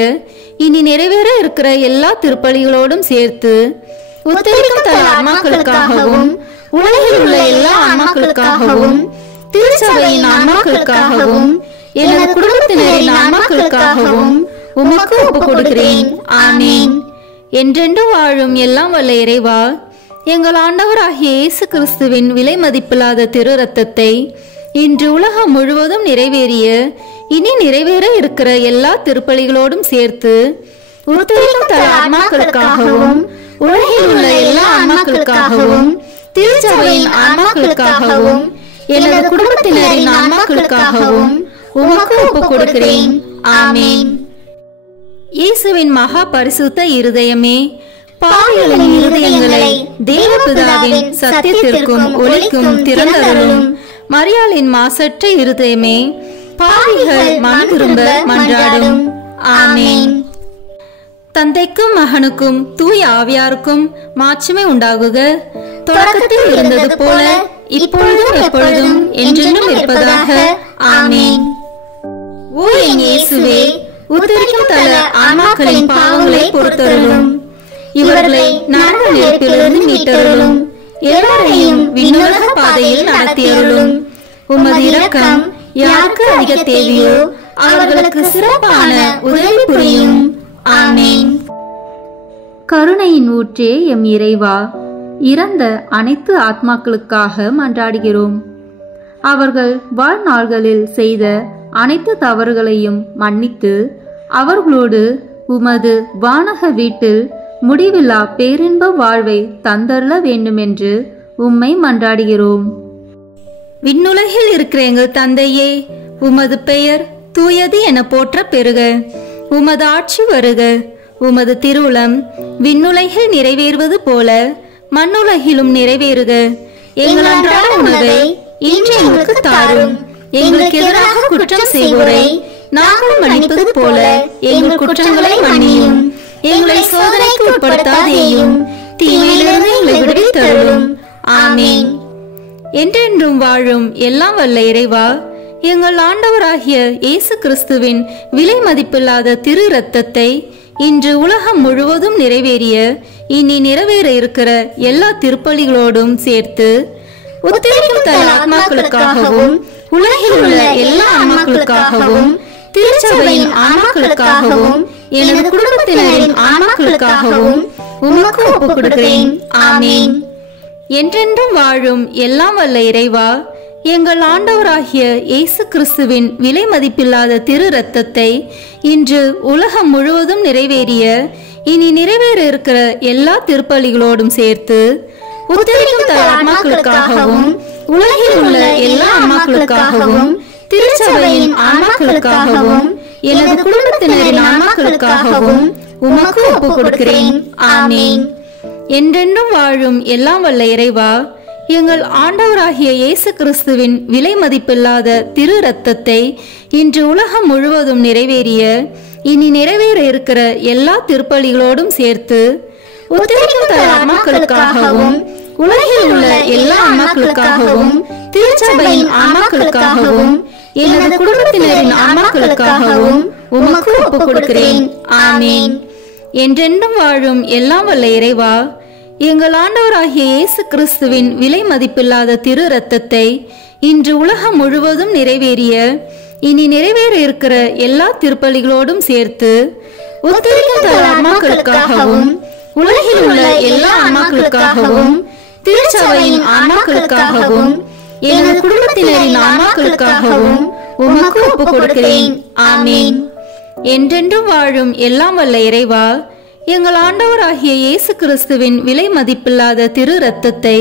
இனி நிறைவேற இருக்கிற எல்லா திருப்பலிகளோடும் சேர்த்து உத்தரிக்கும் தல ஆன்மாக்களுக்காகவும் உலகில் உள்ள எல்லா ஆன்மாக்களுக்காகவும் திருச்சபையின் ஆன்மாக்களுக்காகவும் எனது குடும்பத்தினரின் ஆன்மாக்களுக்காகவும் உமக்கு ஒப்புக் கொடுக்கிறேன். ஆமீன். என்றென்று வாழும் எல்லாம் வல்ல இறைவா, எங்கள் ஆண்டவராகிய இயேசு கிறிஸ்துவின் விலை மதிப்பில்லாத திரு ரத்தத்தை இன்று உலகம் முழுவதும் நிறைவேறிய இனி நிறைவேற இருக்கிற எல்லா திருப்பலிகளோடும் சேர்த்து உத்தரிக்கும் தல ஆன்மாக்களுக்காகவும் உலகில் உள்ள எல்லா ஆன்மாக்களுக்காகவும் திருச்சபையின் ஆன்மாக்களுக்காகவும் எனது குடும்பத்தினரின் ஆன்மாக்களுக்காகவும் உமக்கு ஒப்புக் கொடுக்கிறேன். ஆமீன். இயேசுவின் மகா பரிசுத்த இருதயமே, பாவிகளின் இருதயங்களை தேவபிதாவின் சத்தியத்திற்கும் ஒளிக்கும் திறந்தருளும். மரியாளின் மாசற்ற இருதயமே, பாவிகள் மனம் திரும்ப மன்றாடும். ஆமீன். தந்தைக்கும் மகனுக்கும் தூய ஆவியாருக்கும் மாட்சிமை உண்டாகுக. தொடக்கத்தில் இருந்தது போல இப்பொழுதும் எப்பொழுதும் என்றென்றும் இருப்பதாக. ஆமீன். ஓ என் இயேசுவே, உத்தரிக்கும் தல ஆன்மாக்களின் பாவங்களை பொறுத்தருளும். இவர்களை நரக நெருப்பிலிருந்து மீட்டருளும். எல்லாரையும் விண்ணுலக பாதையில் நடத்தியருளும். உமது இரக்கம் யாருக்கு அதிக தேவையோ அவர்களுக்கு சிறப்பான உதவி புரியும். ஆமீன். கருணையின் ஊற்றே எம் இறைவா, இறந்த அனைத்து ஆத்மாக்களுக்காக மன்றாடுகிறோம். அவர்கள் வாழ்நாள்களில் செய்த அனைத்து தவறுகளையும் மன்னித்து அவர்களோடு உமது வானக வீட்டில் முடிவில்லா பேரின்ப வாழ்வை தந்தருள வேண்டுமென்று உம்மை மன்றாடுகிறோம். விண்ணுலகில் இருக்கிற எங்கள் தந்தையே, உமது பெயர் தூயது என போற்ற பெறுக. உமது ஆட்சி வருக. உமது திருவுளம் விண்ணுலகில் நிறைவேறுவது போல மண்ணுலகிலும் நிறைவேறுக. எங்கள் அன்றாட உணவை இன்று எங்களுக்கு தாரும். எங்களுக்கு எதிராக குற்றம் செய்வோரை நாங்கள் மன்னிப்பது போல எங்கள் குற்றங்களை மன்னியும். எங்களை சோதனைக்கு உட்படுத்தாதேயும், தீமையிலிருந்து எங்களை விடுவித்தருளும். ஆமீன். என்றென்றும் வாழும் எல்லாம் வல்ல இறைவா, எங்கள் ஆண்டவராகிய இயேசு கிறிஸ்துவின் விலை மதிப்பில்லாத திரு இரத்தத்தை இன்று உலகம் முழுவதும் நிறைவேறிய இனி நிறைவேற இருக்கிற எல்லா திருப்பலிகளோடும் சேர்த்து உத்தரிக்கும் தல ஆன்மாக்களுக்காகவும் உலகில் உள்ள எல்லா ஆன்மாக்களுக்காகவும் திருச்சபையின் ஆன்மாக்களுக்காகவும் எனது குடும்பத்தினரின் ஆன்மாக்களுக்காகவும் உமக்கு ஒப்புக் கொடுக்கிறேன். ஆமீன். என்றென்றும் வாழும் எல்லாம் வல்ல இறைவா, எங்கள் ஆண்டவராகிய இயேசு கிறிஸ்துவின் விலை மதிப்பில்லாத திரு இரத்தத்தை இன்று உலகம் முழுவதும் நிறைவேறிய இனி நிறைவேற இருக்கிற எல்லா திருப்பலிகளோடும் சேர்த்து உத்தரிக்கும் தல ஆன்மாக்களுக்காகவும் உலகில் உள்ள எல்லா ஆன்மாக்களுக்காகவும் திருச்சபையின் ஆன்மாக்களுக்காகவும் எனது குடும்பத்தினரின் ஆன்மாக்களுக்காகவும் உமக்கு ஒப்புக் கொடுக்கிறேன். ஆமீன். என்றென்றும் வாழும் எல்லாம் வல்ல இறைவா, எங்கள் ஆண்டவராகிய இயேசு கிறிஸ்துவின் விலை மதிப்பில்லாத திரு இரத்தத்தை இன்று உலகம் முழுவதும் நிறைவேறிய இனி நிறைவேற இருக்கிற எல்லா திருப்பலிகளோடும் சேர்த்து உத்தரிக்கும் தல ஆன்மாக்களுக்காகவும் உலகில் உள்ள எல்லா ஆன்மாக்களுக்காகவும் திருச்சபையின் ஆன்மாக்களுக்காகவும் எனது குடும்பத்தினரின் ஆன்மாக்களுக்காகவும் உமக்கு ஒப்புக் கொடுக்கிறேன். ஆமீன். என்றென்றும் வாழும் எல்லாம் வல்ல இறைவா, எங்கள் ஆண்டவராகிய இயேசு கிறிஸ்துவின் விலை மதிப்பில்லாத திரு இரத்தத்தை இன்று உலகம் முழுவதும் நிறைவேறிய இனி நிறைவேற இருக்கிற எல்லா திருப்பலிகளோடும் சேர்த்து உத்தரிக்கும் தல ஆன்மாக்களுக்காகவும் உலகில் உள்ள எல்லா ஆன்மாக்களுக்காகவும் திருச்சபையின் ஆன்மாக்களுக்காகவும் எனது குடும்பத்தினரின் ஆன்மாக்களுக்காகவும் உமக்கு ஒப்புக் கொடுக்கிறேன். ஆமீன். என்றென்றும் வாழும் எல்லாம் வல்ல இறைவா, எங்கள் ஆண்டவராகிய இயேசு கிறிஸ்துவின் விலை மதிப்பில்லாத திரு இரத்தத்தை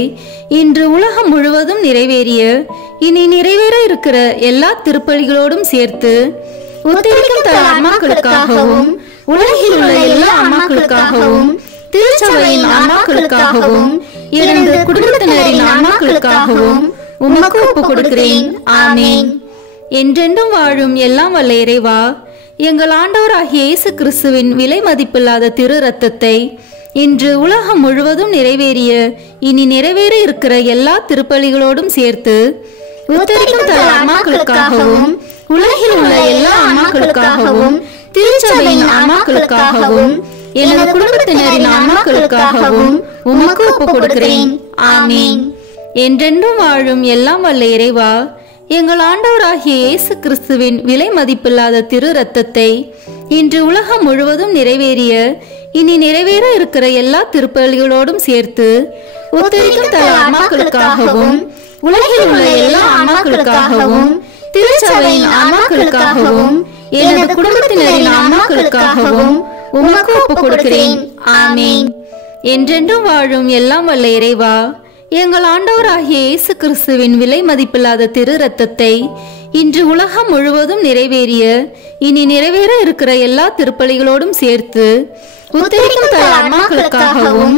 இன்று உலகம் முழுவதும் நிறைவேறிய இனி நிறைவேற இருக்கிற எல்லா திருப்பலிகளோடும் சேர்த்து உத்தரிக்கும் தல ஆன்மாக்களுக்காகவும் உலகில் உள்ள எல்லா ஆன்மாக்களுக்காகவும் திருச்சபையின் ஆன்மாக்களுக்காகவும் எனது குடும்பத்தினரின் ஆன்மாக்களுக்காகவும் உமக்கு ஒப்புக் கொடுக்கிறேன். ஆமீன். என்றென்றும் வாழும் எல்லாம் வல்ல இறைவா, எங்கள் ஆண்டவராகிய இயேசு கிறிஸ்துவின் விலை மதிப்பில்லாத திரு இரத்தத்தை இன்று உலகம் முழுவதும் நிறைவேறிய இனி நிறைவேற இருக்கிற எல்லா திருப்பலிகளோடும் சேர்த்து உத்தரிக்கும் தல ஆன்மாக்களுக்காகவும் உலகில் உள்ள எல்லா ஆன்மாக்களுக்காகவும் திருச்சபையின் ஆன்மாக்களுக்காகவும் எனது குடும்பத்தினரின் ஆன்மாக்களுக்காகவும் உமக்கு ஒப்பு கொடுக்கிறேன். ஆமீன். என்றென்றும் வாழும் எல்லாம் வல்ல இறைவா, எங்கள் ஆண்டவராகிய இயேசு கிறிஸ்துவின் விலை மதிப்பில்லாத திரு இரத்தத்தை இன்று உலகம் முழுவதும் நிறைவேறிய இனி நிறைவேற இருக்கிற எல்லா திருப்பலிகளோடும் சேர்த்து உத்தரிக்கும் தல ஆன்மாக்களுக்காகவும் உலகில் உள்ள எல்லா ஆன்மாக்களுக்காகவும் திருச்சபையின் ஆன்மாக்களுக்காகவும் எனது குடும்பத்தினரின் ஆன்மாக்களுக்காகவும் உமக்கு ஒப்பு கொடுக்கிறேன். ஆமீன். என்றென்றும் வாழும் எல்லாம் வல்ல இறைவா, எங்கள் ஆண்டவராகிய இயேசு கிறிஸ்துவின் விலை மதிப்பில்லாத திரு இரத்தத்தை இன்று உலகம் முழுவதும் நிறைவேறிய இனி நிறைவேற இருக்கிற எல்லா திருப்பலிகளோடும் சேர்த்து உத்தரிக்கும் தல ஆன்மாக்களுக்காகவும்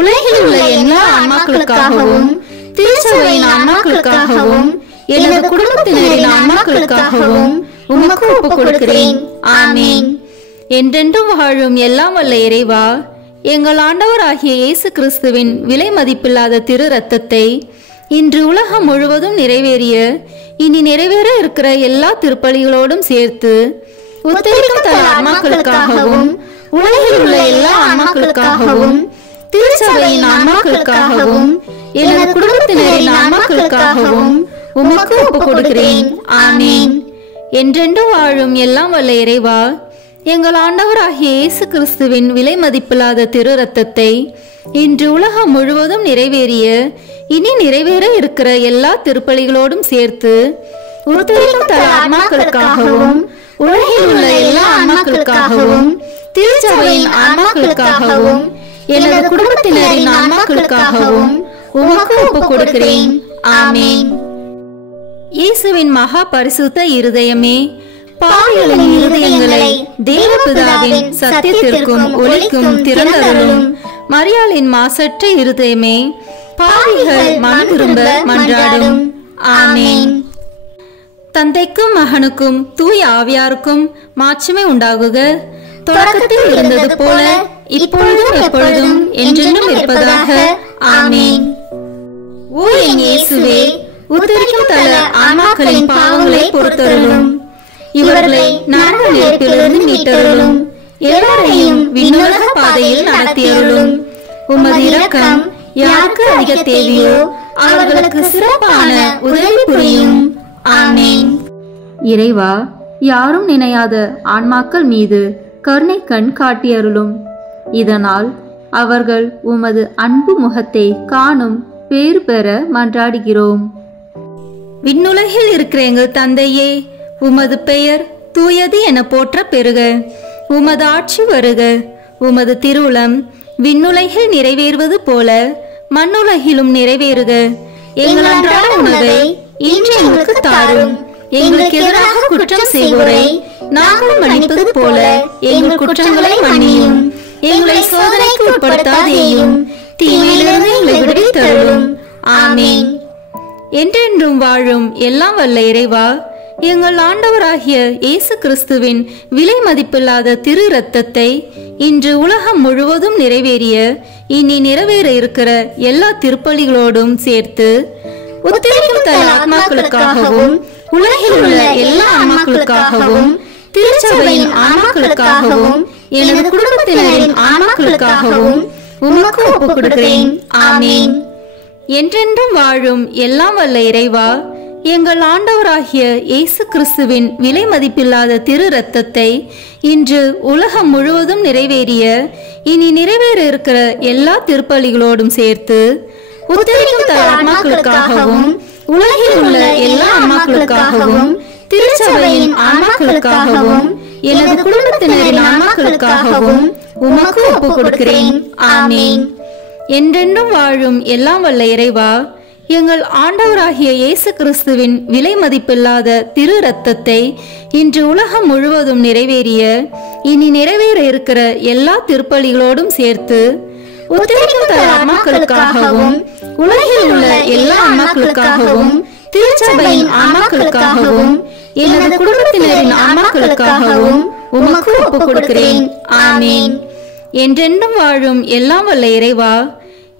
உலகில் உள்ள எல்லா ஆன்மாக்களுக்காகவும் திருச்சபையின் ஆன்மாக்களுக்காகவும் எனது குடும்பத்தினரின் ஆன்மாக்களுக்காகவும் உமக்கு ஒப்பு கொடுக்கிறேன். ஆமீன். என்றென்றும் வாழும் எல்லாம் வல்ல இறைவா, எங்கள் ஆண்டவராகிய இயேசு கிறிஸ்துவின் விலை மதிப்பில்லாத திரு இரத்தத்தை இன்று உலகம் முழுவதும் நிறைவேறிய இனி நிறைவேற இருக்கிற எல்லா திருப்பலிகளோடும் சேர்த்து உத்தரிக்கும் தல ஆன்மாக்களுக்காகவும் உலகில் உள்ள எல்லா ஆன்மாக்களுக்காகவும் திருச்சபையின் ஆன்மாக்களுக்காகவும் எனது குடும்பத்தினரின் ஆன்மாக்களுக்காகவும் உமக்கு ஒப்பு கொடுக்கிறேன். ஆமீன். என்றென்று வாழும் எல்லாம் வல்ல இறைவா, எங்கள் ஆண்டவராகிய இயேசு கிறிஸ்துவின் விலை மதிப்பில்லாத திரு இரத்தத்தை இன்று உலகம் முழுவதும் நிறைவேறிய இனி நிறைவேற இருக்கிற எல்லா திருப்பலிகளோடும் சேர்த்து உத்தரிக்கும் தல ஆன்மாக்களுக்காகவும் உலகில் உள்ள எல்லா ஆன்மாக்களுக்காகவும் திருச்சபையின் ஆன்மாக்களுக்காகவும் எனது குடும்பத்தினரின் ஆன்மாக்களுக்காகவும் உமக்கு ஒப்பு கொடுக்கிறேன். ஆமீன். இயேசுவின் மகா பரிசுத்த இருதயமே, பாவிகளின் இருதயங்களை தேவபிதாவின் சத்தியத்திற்கும் ஒளிக்கும் திறந்தருளும். மரியாளின் மாசற்ற இருதயமே, பாவிகள் மனம் திரும்ப மன்றாடும். ஆமீன். தந்தைக்கும் மகனுக்கும் தூய ஆவியாருக்கும் மாட்சிமை உண்டாகுக. தொடக்கத்தில் இருந்தது போல இப்பொழுதும் எப்பொழுதும் என்றென்றும் இருப்பதாக. ஆமீன். ஓ என் இயேசுவே, உத்தரிக்கும் தல ஆன்மாக்களின் பாவங்களை பொறுத்தருளும். இவர்களை நரக நெருப்பிலிருந்து மீட்டருளும். எல்லாரையும் விண்ணுலக பாதையில் நடத்தியருளும். உமது இரக்கம் யாருக்கு அதிக தேவையோ அவர்களுக்கு சிறப்பான உதவி புரியும். ஆமீன். இறைவா, யாரும் நினையாத ஆன்மாக்கள் மீது கருணை கண் காட்டியருளும். இதனால் அவர்கள் உமது அன்பு முகத்தை காணும் பேறு பெற மன்றாடுகிறோம். விண்ணுலகில் இருக்கிற எங்கள் தந்தையே, உமது பெயர் தூயது என போற்ற பெறுக. உமது ஆட்சி வருக. உமது திருவுளம் விண்ணுலகில் நிறைவேறுவது போல மண்ணுலகிலும் நிறைவேறுக. எங்கள் அன்றாட உணவை இன்று எங்களுக்கு தாரும். எங்களுக்கு எதிராக குற்றம் செய்வோரை நாங்கள் மன்னிப்பது போல எங்கள் குற்றங்களை மன்னியும். எங்களை சோதனைக்கு உட்படுத்தாதேயும், தீமையிலிருந்து எங்களை விடுவித்தருளும். ஆமீன். என்றென்றும் வாழும் எல்லாம் வல்ல இறைவா, எங்கள் ஆண்டவராகிய இயேசு கிறிஸ்துவின் விலை மதிப்பில்லாத திரு இரத்தத்தை இன்று உலகம் முழுவதும் நிறைவேறிய இனி நிறைவேற இருக்கிற எல்லா திருப்பலிகளோடும் சேர்த்து உத்தரிக்கும் தல ஆன்மாக்களுக்காகவும் உலகில் உள்ள எல்லா ஆன்மாக்களுக்காகவும் திருச்சபையின் ஆன்மாக்களுக்காகவும் எனது குடும்பத்தினரின் ஆன்மாக்களுக்காகவும் உமக்கு ஒப்பு கொடுக்கிறேன். ஆமீன். என்றென்றும் வாழும் எல்லாம் வல்ல இறைவா, எங்கள் ஆண்டவராகிய இயேசு கிறிஸ்துவின் விலை மதிப்பில்லாத திரு இரத்தத்தை இன்று உலகம் முழுவதும் நிறைவேறிய இனி நிறைவேற இருக்கிற எல்லா திருப்பலிகளோடும் சேர்த்து உத்தரிக்கும் தல ஆன்மாக்களுக்காகவும் உலகில் உள்ள எல்லா ஆன்மாக்களுக்காகவும் திருச்சபையின் ஆன்மாக்களுக்காகவும் எனது குடும்பத்தினரின் ஆன்மாக்களுக்காகவும் உமக்கு ஒப்பு கொடுக்கிறேன். ஆமீன். என்றென்றும் வாழும் எல்லாம் வல்ல இறைவா, எங்கள் ஆண்டவராகிய இயேசு கிறிஸ்துவின் விலை மதிப்பில்லாத திரு இரத்தத்தை இன்று உலகம் முழுவதும் நிறைவேறிய இனி நிறைவேற இருக்கிற எல்லா திருப்பலிகளோடும் சேர்த்து உத்தரிக்கும் தல ஆன்மாக்களுக்காகவும் உலகில் உள்ள எல்லா ஆன்மாக்களுக்காகவும் திருச்சபையின் ஆன்மாக்களுக்காகவும் எனது குடும்பத்தினரின் ஆன்மாக்களுக்காகவும் உமக்கு ஒப்பு கொடுக்கிறேன். ஆமீன். என்றென்றும் வாழும் எல்லாம் வல்ல இறைவா,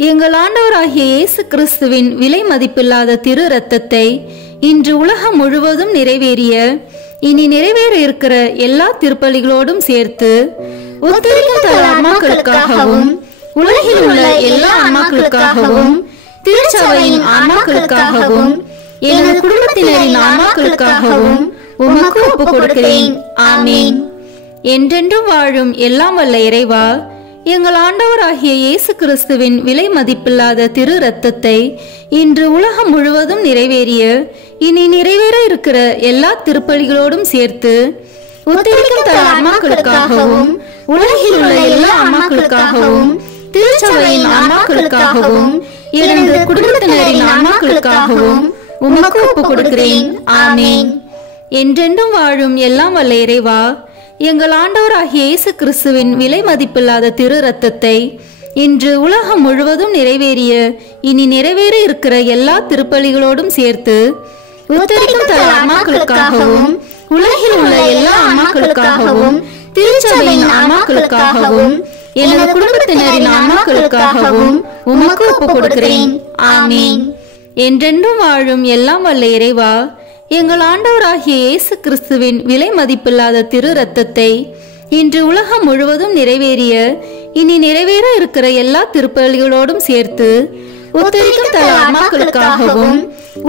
எங்கள் ஆண்டவராகிய இயேசு கிறிஸ்துவின் விலை மதிப்பில்லாத திரு இரத்தத்தை இன்று உலகம் முழுவதும் நிறைவேறிய இனி நிறைவேற இருக்கிற எல்லா திருப்பலிகளோடும் சேர்த்து உத்தரிக்கும் தல ஆன்மாக்களுக்காகவும் உலகில் உள்ள எல்லா ஆன்மாக்களுக்காகவும் திருச்சபையின் ஆன்மாக்களுக்காகவும் எனது குடும்பத்தினரின் ஆன்மாக்களுக்காகவும் உமக்கு ஒப்புக் கொடுக்கிறேன். ஆமீன். என்றென்றும் வாழும் எல்லாம் வல்ல இறைவா, எங்கள் ஆண்டவராகிய இயேசு கிறிஸ்துவின் விலை மதிப்பில்லாத திரு இரத்தத்தை இன்று உலகம் முழுவதும் நிறைவேறிய இனி நிறைவேற இருக்கிற எல்லா திருப்பலிகளோடும் சேர்த்து உத்தரிக்கும் தல ஆன்மாக்களுக்காகவும் உலகில் உள்ள எல்லா ஆன்மாக்களுக்காகவும் திருச்சபையின் ஆன்மாக்களுக்காகவும் எனது குடும்பத்தினரின் ஆன்மாக்களுக்காகவும் உமக்கு ஒப்புக் கொடுக்கிறேன். ஆமீன். என்றென்றும் வாழும் எல்லாம் வல்ல இறைவா, எங்கள் ஆண்டவராகிய இயேசு கிறிஸ்துவின் விலை மதிப்பில்லாத திரு இரத்தத்தை இன்று உலகம் முழுவதும் நிறைவேறிய இனி நிறைவேற இருக்கிற எல்லா திருப்பலிகளோடும் சேர்த்து உத்தரிக்கும் தல ஆன்மாக்களுக்காகவும் உலகில் உள்ள எல்லா ஆன்மாக்களுக்காகவும் திருச்சபையின் ஆன்மாக்களுக்காகவும் எனது குடும்பத்தினரின் ஆன்மாக்களுக்காகவும் உமக்கு ஒப்புக் கொடுக்கிறேன். ஆமீன். என்றென்றும் வாழும் எல்லாம் வல்ல இறைவா, எங்கள் ஆண்டவராகிய இயேசு கிறிஸ்துவின் விலை மதிப்பில்லாத திரு இரத்தத்தை இன்று உலகம் முழுவதும் நிறைவேறிய இனி நிறைவேற இருக்கிற எல்லா திருப்பலிகளோடும் சேர்த்து உத்தரிக்கும் தல ஆன்மாக்களுக்காகவும்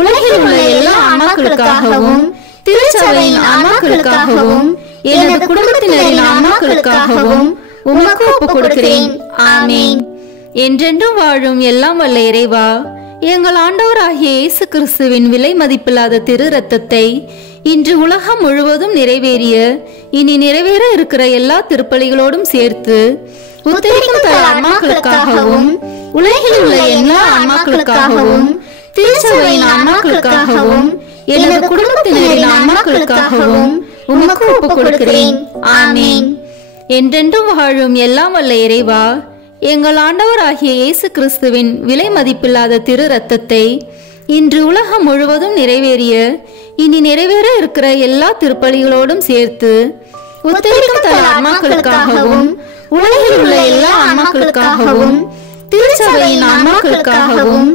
உலகில் உள்ள எல்லா ஆன்மாக்களுக்காகவும் திருச்சபையின் ஆன்மாக்களுக்காகவும் எனது குடும்பத்தினரின் ஆன்மாக்களுக்காகவும் உமக்கு ஒப்புக் கொடுக்கிறேன். ஆமீன். என்றென்றும் வாழும் எல்லாம் வல்ல இறைவா, எங்கள் ஆண்டவராகிய இயேசு கிறிஸ்துவின் விலை மதிப்பில்லாத திரு இரத்தத்தை இன்று உலகம் முழுவதும் நிறைவேறிய இனி நிறைவேற இருக்கிற எல்லா திருப்பலிகளோடும் சேர்த்து உத்தரிக்கும் தல ஆன்மாக்களுக்காகவும் உலகில் உள்ள எல்லா ஆன்மாக்களுக்காகவும் திருச்சபையின் ஆன்மாக்களுக்காகவும் எனது குடும்பத்தினரின் ஆன்மாக்களுக்காகவும் உமக்கு ஒப்புக் கொடுக்கிறேன். ஆமீன். என்றென்றும் வாழும் எல்லாம் வல்ல இறைவா, எங்கள் ஆண்டவராகிய இயேசு கிறிஸ்துவின் விலை மதிப்பில்லாத திரு இரத்தத்தை இன்று உலகம் முழுவதும் நிறைவேறிய இனி நிறைவேற இருக்கிற எல்லா திருப்பலிகளோடும் சேர்த்து உத்தரிக்கும் தல ஆன்மாக்களுக்காகவும் உலகில் உள்ள எல்லா ஆன்மாக்களுக்காகவும் திருச்சபையின் ஆன்மாக்களுக்காகவும்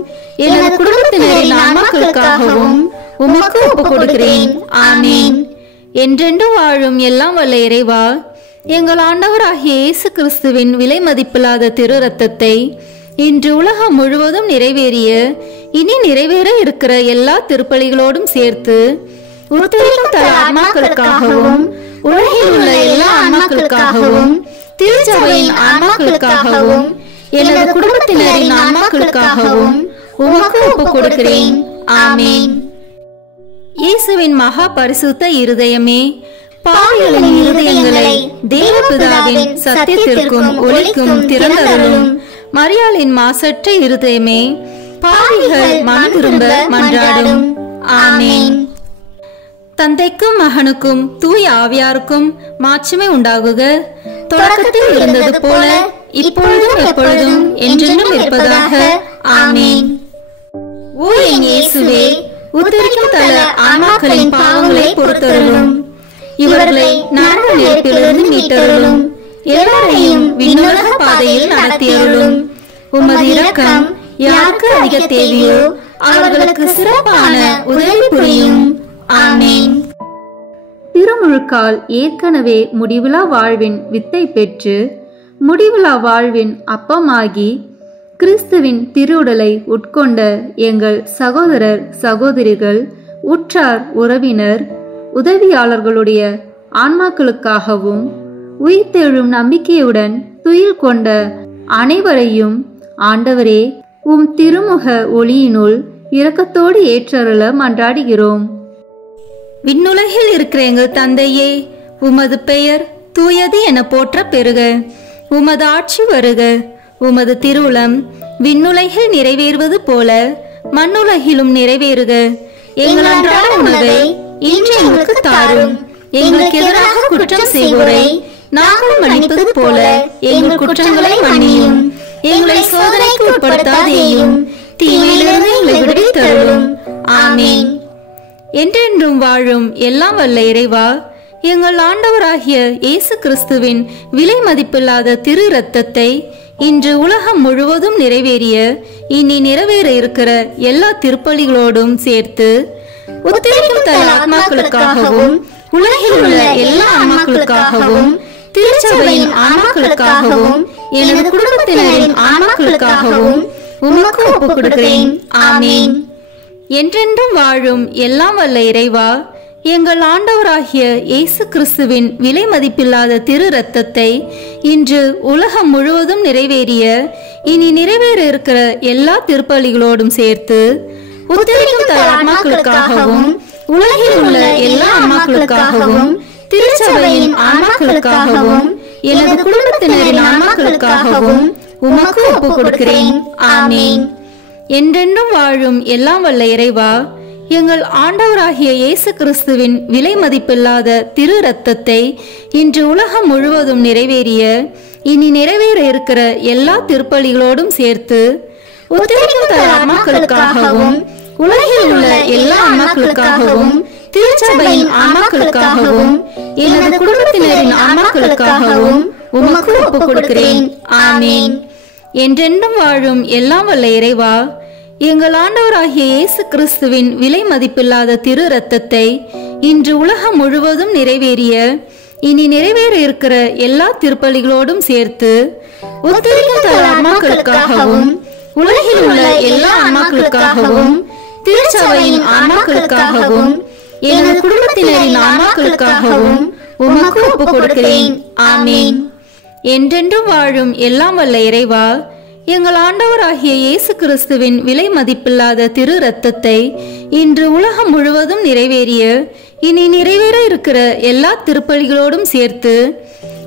எனது குடும்பத்தினரின் ஆன்மாக்களுக்காகவும் உமக்கு ஒப்புக் கொடுக்கிறேன். ஆமீன். என்றென்றும் வாழும் எல்லாம் வல்ல இறைவா, எங்கள் ஆண்டவராகிய இயேசு கிறிஸ்துவின் விலை மதிப்பில்லாத திரு இரத்தத்தை இன்று உலகம் முழுவதும் நிறைவேறிய இனி நிறைவேற இருக்கிற எல்லா திருப்பலிகளோடும் சேர்த்து உத்தரிக்கும் தல ஆன்மாக்களுக்காகவும் உலகில் உள்ள எல்லா ஆன்மாக்களுக்காகவும் திருச்சபையின் ஆன்மாக்களுக்காகவும் எனது குடும்பத்தினரின் ஆன்மாக்களுக்காகவும் உமக்கு ஒப்புக் கொடுக்கிறேன். ஆமீன். இயேசுவின் மகா பரிசுத்த இருதயமே, பாவிகளின் இருதயங்களை தேவபிதாவின் சத்தியத்திற்கும் ஒளிக்கும் திறந்தருளும். மரியாளின் மாசற்ற இருதயமே, பாவிகள் மனம் திரும்ப மன்றாடும். ஆமீன். தந்தைக்கும் மகனுக்கும் தூய ஆவியாருக்கும் மாட்சிமை உண்டாகுக. தொடக்கத்தில் இருந்தது போல இப்பொழுதும் எப்பொழுதும் என்றென்றும் இருப்பதாக. ஆமீன். ஓ என் இயேசுவே, உத்தரிக்கும் தல ஆன்மாக்களின் பாவங்களை பொறுத்தருளும். இவர்களை நரக நெருப்பிலிருந்து மீட்டருளும். எல்லாரையும் விண்ணுலக பாதையில் நடத்தியருளும். உமது இரக்கம் யாருக்கு அதிக தேவையோ அவர்களுக்கு சிறப்பான உதவி புரியும். ஆமீன். திருமுழுக்கால் ஏற்கனவே முடிவிலா வாழ்வின் வித்தை பெற்று முடிவிலா வாழ்வின் அப்பமாகி கிறிஸ்துவின் திருவுடலை உட்கொண்ட எங்கள் சகோதரர் சகோதரிகள், உற்றார் உறவினர், உதவியாளர்களுடைய ஆன்மாக்களுக்காகவும் உயிர்த்தெழும் நம்பிக்கையுடன் துயில் கொண்ட அனைவரையும் ஆண்டவரே உம் திருமுக ஒளியினுள் இரக்கத்தோடு ஏற்றருள மன்றாடுகிறோம். விண்ணுலகில் இருக்கிற எங்கள் தந்தையே, உமது பெயர் தூயது என போற்ற பெறுக. உமது ஆட்சி வருக. உமது திருவுளம் விண்ணுலகில் நிறைவேறுவது போல மண்ணுலகிலும் நிறைவேறுக. எங்கள் அன்றாட உணவை இன்று எங்களுக்கு தாரும். எங்களுக்கு எதிராக குற்றம் செய்வோரை நாங்கள் மன்னிப்பது போல எங்கள் குற்றங்களை மன்னியும். எங்களை சோதனைக்கு உட்படுத்தாதேயும், தீமையிலிருந்து எங்களை விடுவித்தருளும். ஆமீன். என்றென்றும் வாழும் எல்லாம் வல்ல இறைவா, எங்கள் ஆண்டவராகிய இயேசு கிறிஸ்துவின் விலை மதிப்பில்லாத திரு இரத்தத்தை இன்று உலகம் முழுவதும் நிறைவேறிய இனி நிறைவேற இருக்கிற எல்லா திருப்பலிகளோடும் சேர்த்து உத்தரிக்கும் தல ஆத்மாக்களுக்காகவும் உலகில் உள்ள எல்லா ஆன்மாக்களுக்காகவும் திருச்சபையின் ஆன்மாக்களுக்காகவும் எனது குடும்பத்தினரின் ஆன்மாக்களுக்காகவும் உமக்கு ஒப்புக் கொடுக்கிறேன். ஆமீன். என்றென்றும் வாழும் எல்லாம் வல்ல இறைவா, எங்கள் ஆண்டவராகிய இயேசு கிறிஸ்துவின் விலை மதிப்பில்லாத திரு இரத்தத்தை இன்று உலகம் முழுவதும் நிறைவேறிய இனி நிறைவேற இருக்கிற எல்லா திருப்பலிகளோடும் சேர்த்து உத்தரிக்கும் தல ஆன்மாக்களுக்காகவும் உலகில் உள்ள எல்லா ஆன்மாக்களுக்காகவும் திருச்சபையின் ஆன்மாக்களுக்காகவும் எனது குடும்பத்தினரின் ஆன்மாக்களுக்காகவும் உமக்கு ஒப்புக் கொடுக்கிறேன். ஆமீன். என்றென்றும் வாழும் எல்லாம் வல்ல இறைவா, எங்கள் ஆண்டவராகிய இயேசு கிறிஸ்துவின் விலை மதிப்பில்லாத திரு இரத்தத்தை இன்று உலகம் முழுவதும் நிறைவேறிய இனி நிறைவேற இருக்கிற எல்லா திருப்பலிகளோடும் சேர்த்து உத்தரிக்கும் தல ஆன்மாக்களுக்காகவும் உலகில் உள்ள எல்லா ஆன்மாக்களுக்காகவும் திருச்சபையின் ஆன்மாக்களுக்காகவும் எனது குடும்பத்தினரின் ஆன்மாக்களுக்காகவும் உமக்கு ஒப்புக் கொடுக்கிறேன். ஆமீன். என்றென்றும் வாழும் எல்லாம் வல்ல இறைவா, எங்கள் ஆண்டவராகிய இயேசு கிறிஸ்துவின் விலை மதிப்பில்லாத திரு இரத்தத்தை இன்று உலகம் முழுவதும் நிறைவேறிய இனி நிறைவேற இருக்கிற எல்லா திருப்பலிகளோடும் சேர்த்து உத்தரிக்கும் தல ஆன்மாக்களுக்காகவும் உலகில் உள்ள எல்லா ஆன்மாக்களுக்காகவும் திருச்சபையின் ஆன்மாக்களுக்காகவும் எனது குடும்பத்தினரின் ஆன்மாக்களுக்காகவும் உமக்கு ஒப்புக் கொடுக்கிறேன். ஆமீன். என்றென்றும் வாழும் எல்லாம் வல்ல இறைவா, எங்கள் ஆண்டவராகிய இயேசு கிறிஸ்துவின் விலை மதிப்பில்லாத திரு இரத்தத்தை இன்று உலகம் முழுவதும் நிறைவேறிய இனி நிறைவேற இருக்கிற எல்லா திருப்பலிகளோடும் சேர்த்து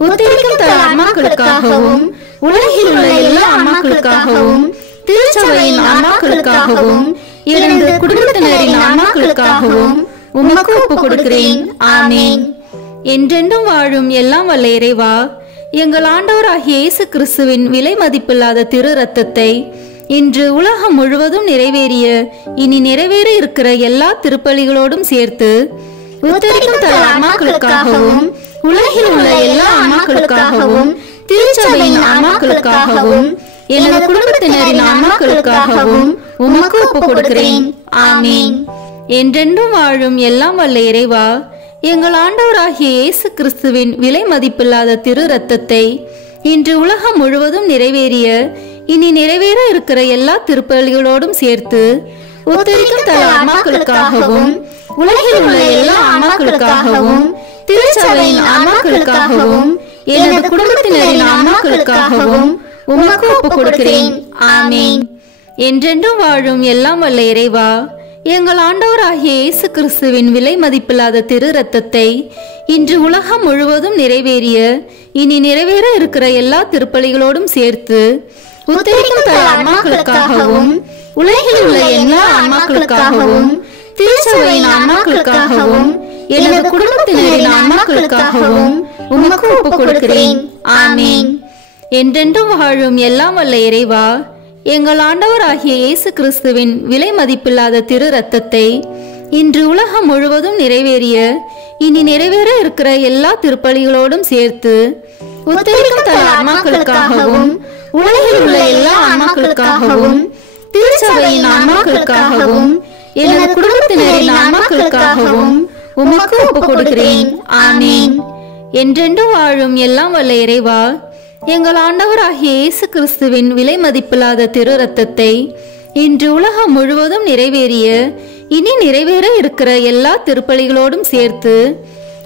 உத்தரிக்கும் தல ஆன்மாக்களுக்காகவும் உலகில் உள்ள எல்லா ஆன்மாக்களுக்காகவும் திருச்சபையின் ஆன்மாக்களுக்காகவும் எனது குடும்பத்தினரின் ஆன்மாக்களுக்காகவும் உமக்கு ஒப்புக் கொடுக்கிறேன். ஆமீன். என்றென்றும் வாழும் எல்லாம் வல்ல இறைவா, எங்கள் ஆண்டவராகிய இயேசு கிறிஸ்துவின் விலை மதிப்பில்லாத திரு இரத்தத்தை இன்று உலகம் முழுவதும் நிறைவேறிய இனி நிறைவேற இருக்கிற எல்லா திருப்பலிகளோடும் சேர்த்து உத்தரிக்கும் தல ஆன்மாக்களுக்காகவும் உலகில் உள்ள எல்லா ஆன்மாக்களுக்காகவும் திருச்சபையின் ஆன்மாக்களுக்காகவும் எனது குடும்பத்தினரின் ஆன்மாக்களுக்காகவும் உமக்கு ஒப்புக் கொடுக்கிறேன். ஆமீன். என்றென்றும் வாழும் எல்லாம் வல்ல இறைவா, எங்கள் ஆண்டவராகிய இயேசு கிறிஸ்துவின் விலை மதிப்பில்லாத திரு இரத்தத்தை இன்று உலகம் முழுவதும் நிறைவேறிய இனி நிறைவேற இருக்கிற எல்லா திருப்பலிகளோடும் சேர்த்து உத்தரிக்கும் தல ஆன்மாக்களுக்காகவும் உலகில் உள்ள எல்லா ஆன்மாக்களுக்காகவும் திருச்சபையின் ஆன்மாக்களுக்காகவும் எனது குடும்பத்தினரின் ஆன்மாக்களுக்காகவும் உமக்கு ஒப்புக் கொடுக்கிறேன். ஆமீன். என்றென்றும் வாழும் எல்லாம் வல்ல இறைவா, எங்கள் ஆண்டவராகிய இயேசு கிறிஸ்துவின் விலை மதிப்பில்லாத திரு இரத்தத்தை இன்று உலகம் முழுவதும் நிறைவேறிய இனி நிறைவேற இருக்கிற எல்லா திருப்பலிகளோடும் சேர்த்து உத்தரிக்கும் தல ஆன்மாக்களுக்காகவும் உலகில் உள்ள எல்லா ஆன்மாக்களுக்காகவும் திருச்சபையின் ஆன்மாக்களுக்காகவும் எனது குடும்பத்தினரின் ஆன்மாக்களுக்காகவும் உமக்கு ஒப்புக் கொடுக்கிறேன். ஆமீன். என்றென்றும் வாழும் எல்லாம் வல்ல இறைவா, எங்கள் ஆண்டவராகிய இயேசு கிறிஸ்துவின் விலை மதிப்பில்லாத திரு இரத்தத்தை இன்று உலகம் முழுவதும் நிறைவேறிய இனி நிறைவேற இருக்கிற எல்லா திருப்பலிகளோடும் சேர்த்து உத்தரிக்கும் தல ஆன்மாக்களுக்காகவும் உலகில் உள்ள எல்லா ஆன்மாக்களுக்காகவும் திருச்சபையின் ஆன்மாக்களுக்காகவும் எனது குடும்பத்தினரின் ஆன்மாக்களுக்காகவும் உமக்கு ஒப்புக் கொடுக்கிறேன். ஆமீன். என்றென்றும் வாழும் எல்லாம் வல்ல இறைவா, எங்கள் ஆண்டவராகிய இயேசு கிறிஸ்துவின் விலை மதிப்பில்லாத திரு இரத்தத்தை இன்று உலகம் முழுவதும் நிறைவேறிய இனி நிறைவேற இருக்கிற எல்லா திருப்பலிகளோடும் சேர்த்து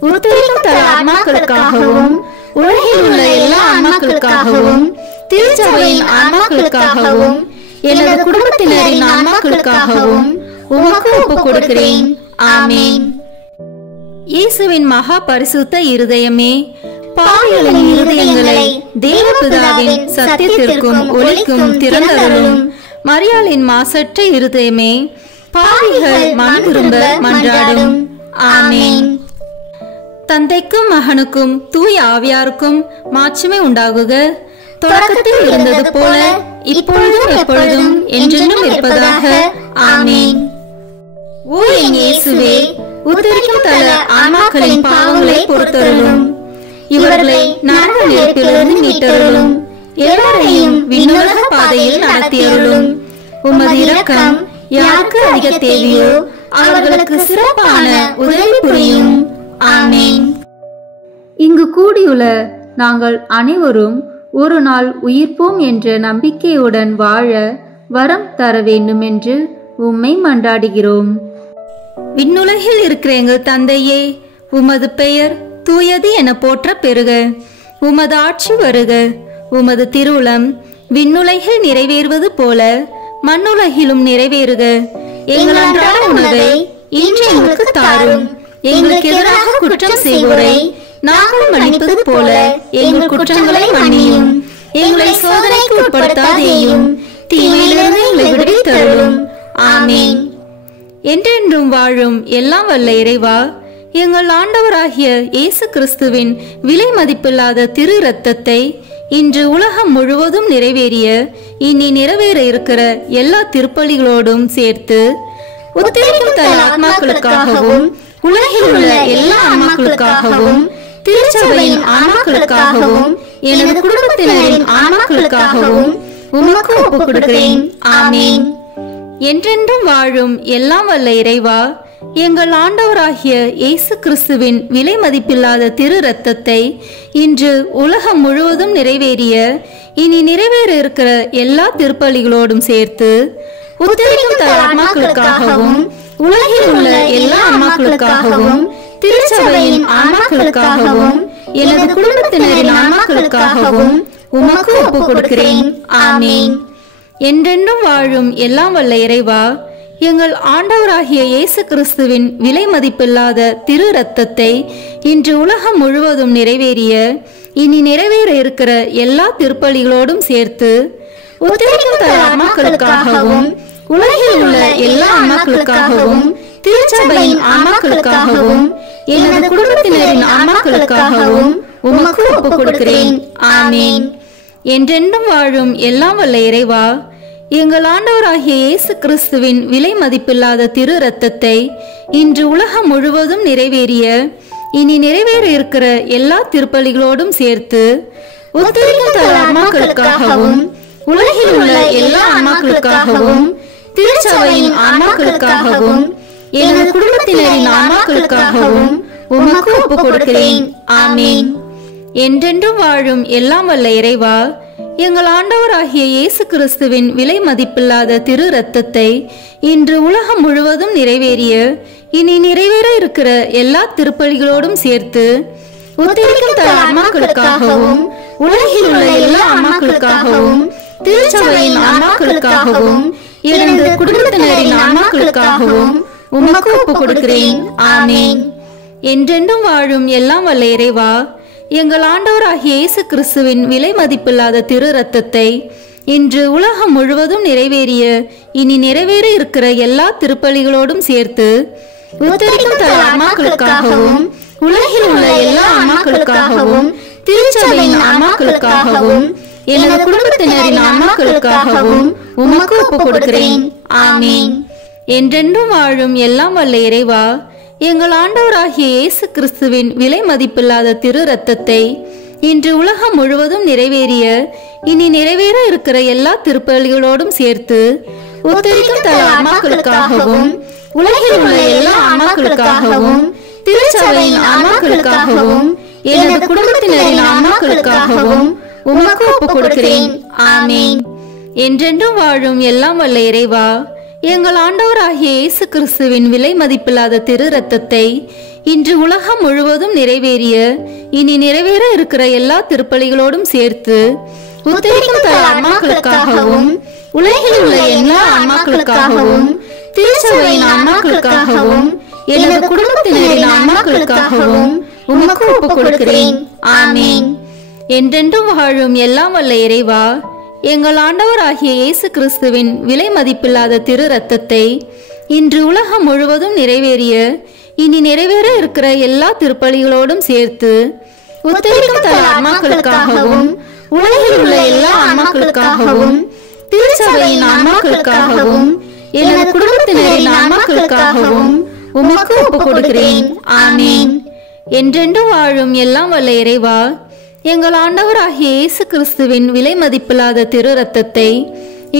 உத்தரிக்கும் தல ஆன்மாக்களுக்காகவும் உலகில் உள்ள எல்லா ஆன்மாக்களுக்காகவும் திருச்சபையின் ஆன்மாக்களுக்காகவும் எனது குடும்பத்தினரின் ஆன்மாக்களுக்காகவும் உமக்கு ஒப்புக் கொடுக்கிறேன். ஆமீன். இயேசுவின் மகா பரிசுத்த இருதயமே, பாவிகளின் இருதயங்களை தேவபிதாவின் சத்தியத்திற்கும் ஒளிக்கும் திறந்தருளும். மரியாளின் மாசற்ற இருதயமே, பாவிகள் மனம் திரும்ப மன்றாடும். ஆமீன். தந்தைக்கும் மகனுக்கும் தூய ஆவியாருக்கும் மாட்சிமை உண்டாகுக. தொடக்கத்தில் இருந்தது போல இப்பொழுதும் எப்பொழுதும் என்றென்றும் இருப்பதாக. ஆமீன். ஓ என் இயேசுவே, உத்தரிக்கும் தல ஆன்மாக்களின் பாவங்களை பொறுத்தருளும். இவர்களை நரக நெருப்பிலிருந்து மீட்டருளும். எல்லாரையும் விண்ணுலக பாதையில் நடத்தியருளும். உமது இரக்கம் யாருக்கு அதிக தேவையோ அவர்களுக்கு சிறப்பான உதவி புரியும். ஆமீன். இங்கு கூடியுள்ள நாங்கள் அனைவரும் ஒரு நாள் உயிர்ப்போம் என்ற நம்பிக்கையுடன் வாழ வரம் தர வேண்டுமென்று உம்மை மன்றாடுகிறோம். விண்ணுலகில் இருக்கிற எங்கள் தந்தையே, உமது பெயர் தூயது என போற்ற பெறுக. உமது ஆட்சி வருக. உமது திருவுளம் விண்ணுலகில் நிறைவேறுவது போல மண்ணுலகிலும் நிறைவேறுக. எங்கள் அன்றாட உணவை இன்று எங்களுக்கு தாரும். எங்களுக்கு எதிராக குற்றம் செய்வோரை நாங்கள் மன்னிப்பது போல எங்கள் குற்றங்களை மன்னியும். எங்களை சோதனைக்கு உட்படுத்தாதேயும், தீமையிலிருந்து எங்களை விடுவித்தருளும். ஆமேன். என்றென்றும் வாழும் எல்லாம் வல்ல இறைவா, எங்கள் ஆண்டவராகிய இயேசு கிறிஸ்துவின் விலை மதிப்பில்லாத திரு இரத்தத்தை இன்று உலகம் முழுவதும் நிறைவேறிய இனி நிறைவேற இருக்கிற எல்லா திருப்பலிகளோடும் சேர்த்து உத்தரிக்கும் தன் ஆத்மாக்களுக்காகவும் உலகில் உள்ள எல்லா ஆன்மாக்களுக்காகவும் திருச்சபையின் ஆன்மாக்களுக்காகவும் எனது குடும்பத்தினரின் ஆன்மாக்களுக்காகவும் உமக்கு ஒப்புக் கொடுக்கிறேன். ஆமேன். என்றென்றும் வாழும் எல்லாம் வல்ல இறைவா, எங்கள் ஆண்டவராகிய இயேசு கிறிஸ்துவின் விலை மதிப்பில்லாத திரு இரத்தத்தை இன்று உலகம் முழுவதும் நிறைவேறிய இனி நிறைவேற இருக்கிற எல்லா திருப்பலிகளோடும் சேர்த்து உத்தரிக்கும் தன் ஆன்மாக்களுக்காகவும் உலகில் உள்ள எல்லா ஆன்மாக்களுக்காகவும் திருச்சபையின் ஆன்மாக்களுக்காகவும் எனது குடும்பத்தினரின் ஆன்மாக்களுக்காகவும் உமக்கு ஒப்புக் கொடுக்கிறேன். ஆமேன். என்றென்றும் வாழும் எல்லாம் வல்ல இறைவா, எங்கள் ஆண்டவராகிய இயேசு கிறிஸ்துவின் விலை மதிப்பில்லாத திரு இரத்தத்தை இன்று உலகம் முழுவதும் நிறைவேறிய இனி நிறைவேற இருக்கிற எல்லா திருப்பலிகளோடும் சேர்த்து உத்தரிக்கும் தன் ஆன்மாக்களுக்காகவும் உலகில் உள்ள எல்லா ஆன்மாக்களுக்காகவும் திருச்சபையின் ஆன்மாக்களுக்காகவும் எனது குடும்பத்தினரின் ஆன்மாக்களுக்காகவும் உமக்கு ஒப்புக் கொடுக்கிறேன். ஆமேன். என்றென்றும் வாழும் எல்லாம் வல்ல இறைவா, எங்கள் ஆண்டவராகிய இயேசு கிறிஸ்துவின் விலை மதிப்பில்லாத திரு இரத்தத்தை இன்று உலகம் முழுவதும் நிறைவேறிய இனி நிறைவேற இருக்கிற எல்லா திருப்பலிகளோடும் சேர்த்து உத்தரிக்கும் தன் ஆன்மாக்களுக்காகவும் உலகில் உள்ள எல்லா ஆன்மாக்களுக்காகவும் திருச்சபையின் ஆன்மாக்களுக்காகவும் எனது குடும்பத்தினரின் ஆன்மாக்களுக்காகவும் உமக்கு ஒப்புக் கொடுக்கிறேன். ஆமேன். என்றென்றும் வாழும் எல்லாம் வல்ல இறைவா, எங்கள் ஆண்டவராகிய இயேசு கிறிஸ்துவின் விலை மதிப்பில்லாத திரு இரத்தத்தை இன்று உலகம் முழுவதும் நிறைவேறிய இனி நிறைவேற இருக்கிற எல்லா திருப்பலிகளோடும் சேர்த்து உத்தரிக்கும் தன் ஆன்மாக்களுக்காகவும் உலகில் உள்ள எல்லா ஆன்மாக்களுக்காகவும் திருச்சபையின் ஆன்மாக்களுக்காகவும் எனது குடும்பத்தினரின் ஆன்மாக்களுக்காகவும் உமக்கு ஒப்புக் கொடுக்கிறேன். ஆமேன். என்றென்றும் வாழும் எல்லாம் வல்ல இறைவா, எங்கள் ஆண்டவராகிய இயேசு கிறிஸ்துவின் விலை மதிப்பில்லாத திரு இரத்தத்தை இன்று உலகம் முழுவதும் நிறைவேறிய இனி நிறைவேற இருக்கிற எல்லா திருப்பலிகளோடும் சேர்த்து உத்தரிக்கும் தன் ஆன்மாக்களுக்காகவும் உலகில் உள்ள எல்லா ஆன்மாக்களுக்காகவும் திருச்சபையின் ஆன்மாக்களுக்காகவும் எனது குடும்பத்தினரின் ஆன்மாக்களுக்காகவும் உமக்கு ஒப்புக் கொடுக்கிறேன். ஆமேன். என்றென்றும் வாழும் எல்லாம் வல்ல இறைவா, எங்கள் ஆண்டவராகிய இயேசு கிறிஸ்துவின் விலை மதிப்பில்லாத திரு இரத்தத்தை இன்று உலகம் முழுவதும் நிறைவேறிய இனி நிறைவேற இருக்கிற எல்லா திருப்பலிகளோடும் சேர்த்து உத்தரிக்கும் தன் ஆன்மாக்களுக்காகவும் உலகில் உள்ள எல்லா ஆன்மாக்களுக்காகவும் திருச்சபையின் ஆன்மாக்களுக்காகவும் எனது குடும்பத்தினரின் ஆன்மாக்களுக்காகவும் உமக்கு ஒப்புக் கொடுக்கிறேன். ஆமேன். என்றென்றும் வாழும் எல்லாம் வல்ல இறைவா, எங்கள் ஆண்டவராகிய இயேசு கிறிஸ்துவின் விலை மதிப்பில்லாத திரு இரத்தத்தை இன்று உலகம் முழுவதும் நிறைவேறிய இனி நிறைவேற இருக்கிற எல்லா திருப்பலிகளோடும் சேர்த்து உத்தரிக்கும் தன் ஆன்மாக்களுக்காகவும் உலகில் உள்ள எல்லா ஆன்மாக்களுக்காகவும் திருச்சபையின் ஆன்மாக்களுக்காகவும் எனது குடும்பத்தினரின் ஆன்மாக்களுக்காகவும் உமக்கு ஒப்புக் கொடுக்கிறேன். ஆமேன். என்றென்றும் வாழும் எல்லாம் வல்ல இறைவா, எங்கள் ஆண்டவராகிய இயேசு கிறிஸ்துவின் விலை மதிப்பில்லாத திரு இரத்தத்தை இன்று உலகம் முழுவதும் நிறைவேறிய இனி நிறைவேற இருக்கிற எல்லா திருப்பலிகளோடும் சேர்த்து உத்தரிக்கும் தன் ஆன்மாக்களுக்காகவும் உலகில் உள்ள எல்லா ஆன்மாக்களுக்காகவும் திருச்சபையின் ஆன்மாக்களுக்காகவும் எனது குடும்பத்தினரின் ஆன்மாக்களுக்காகவும் உமக்கு ஒப்புக் கொடுக்கிறேன். ஆமேன். என்றென்றும் வாழும் எல்லாம் வல்ல இறைவா, எங்கள் ஆண்டவராகிய இயேசு கிறிஸ்துவின் விலை மதிப்பில்லாத திரு இரத்தத்தை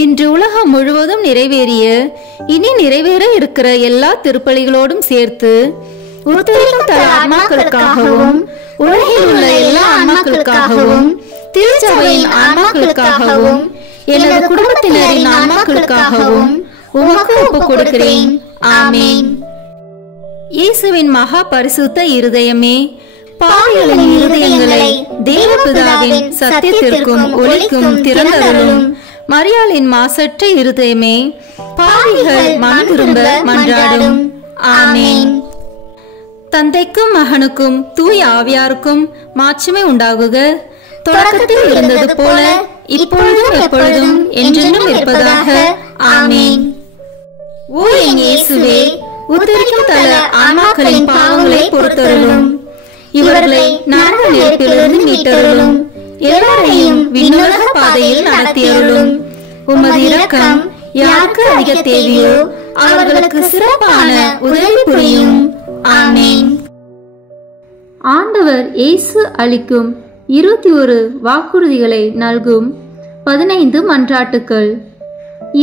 இன்று உலகம் முழுவதும் நிறைவேறிய இனி நிறைவேற இருக்கிற எல்லா திருப்பலிகளோடும் சேர்த்து உத்தரிக்கும் தல ஆன்மாக்களுக்காகவும் உலகில் உள்ள எல்லா ஆன்மாக்களுக்காகவும் திருச்சபையின் ஆன்மாக்களுக்காகவும் எனது குடும்பத்தினரின் ஆன்மாக்களுக்காகவும் உமக்கு ஒப்புக் கொடுக்கிறேன். ஆமேன். இயேசுவின் மகா பரிசுத்த இருதயமே, பாவிகளின் இருதயங்களை தேவபிதாவின் சத்தியத்திற்கும் ஒளிக்கும் திறந்தருளும். மரியாளின் மாசற்ற இருதயமே, பாவிகள் மனம் திரும்ப மன்றாடும். ஆமேன். தந்தைக்கும் மகனுக்கும் தூய ஆவியாருக்கும் மாட்சிமை உண்டாகுக. தொடக்கத்தில் இருந்தது போல இப்பொழுதும் எப்பொழுதும் என்றென்றும் இருப்பதாக. ஆமேன். ஓ என் இயேசுவே, உத்தரிக்கும் தல ஆன்மாக்களின் பாவங்களை பொறுத்தருளும். இவர்களை நரக நெருப்பிலிருந்து மீட்டருளும். எல்லாரையும் விண்ணுலக பாதையில் நடத்தியருளும். உமது இரக்கம் யாருக்கு அதிக தேவையோ அவர்களுக்கு சிறப்பான உதவி புரியும். ஆமேன். ஆண்டவர் இயேசு அளிக்கும் 21 வாக்குறுதிகளை நல்கும் 15 மன்றாட்டுக்கள்.